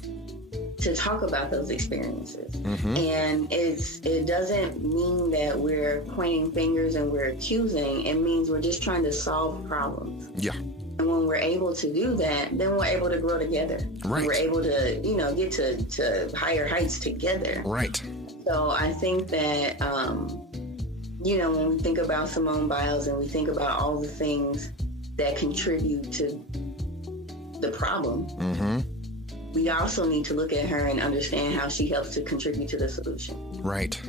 To talk about those experiences. Mm-hmm. And it doesn't mean that we're pointing fingers and we're accusing. It means we're just trying to solve problems. Yeah. And when we're able to do that, then we're able to grow together. Right. We're able to, get to higher heights together. Right. So I think that, when we think about Simone Biles and we think about all the things that contribute to the problem, mm-hmm. we also need to look at her and understand how she helps to contribute to the solution. Right.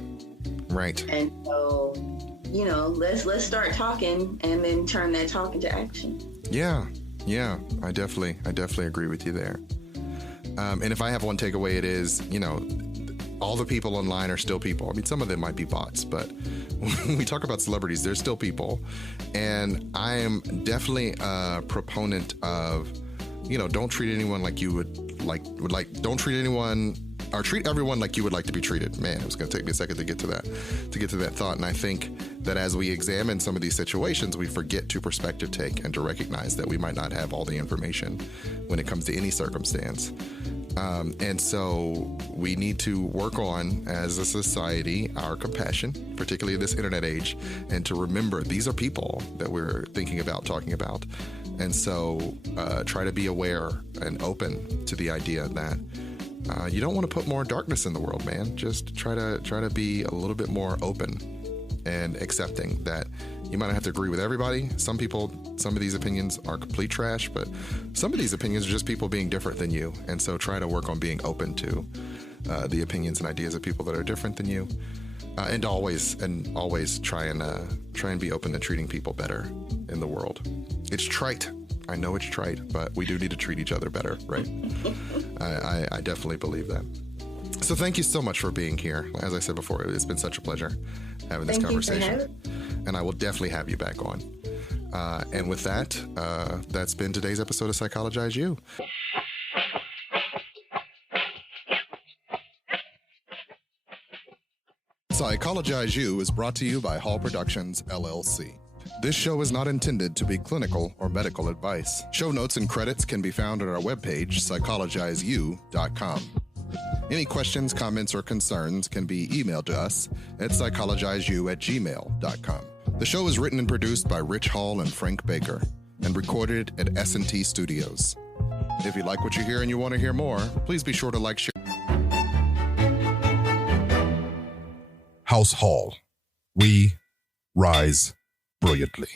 And so, let's start talking and then turn that talk into action. Yeah. I definitely agree with you there. And if I have one takeaway, it is, all the people online are still people. I mean, some of them might be bots, but when we talk about celebrities, they're still people. And I am definitely a proponent of, don't treat anyone like you don't treat anyone, or treat everyone like you would like to be treated. Man, it was going to take me a second to get to that thought. And I think that as we examine some of these situations, we forget to perspective take and to recognize that we might not have all the information when it comes to any circumstance. And so we need to work on, as a society, our compassion, particularly in this internet age, and to remember these are people that we're thinking about, talking about. And so try to be aware and open to the idea that you don't want to put more darkness in the world, man. Just try to be a little bit more open and accepting that you might not have to agree with everybody. Some of these opinions are complete trash, but some of these opinions are just people being different than you. And so try to work on being open to the opinions and ideas of people that are different than you. And always try and be open to treating people better in the world. It's trite. I know it's trite, but we do need to treat each other better, right? I definitely believe that. So thank you so much for being here. As I said before, it's been such a pleasure having this conversation. And I will definitely have you back on. And with that, that's been today's episode of Psychologize U. Psychologize U is brought to you by Hall Productions, LLC. This show is not intended to be clinical or medical advice. Show notes and credits can be found at our webpage, psychologizeu.com. Any questions, comments, or concerns can be emailed to us at psychologizeu@gmail.com. The show is written and produced by Ritch Hall and Frank Baker and recorded at S&T Studios. If you like what you hear and you want to hear more, please be sure to like, share. House Hall. We rise brilliantly.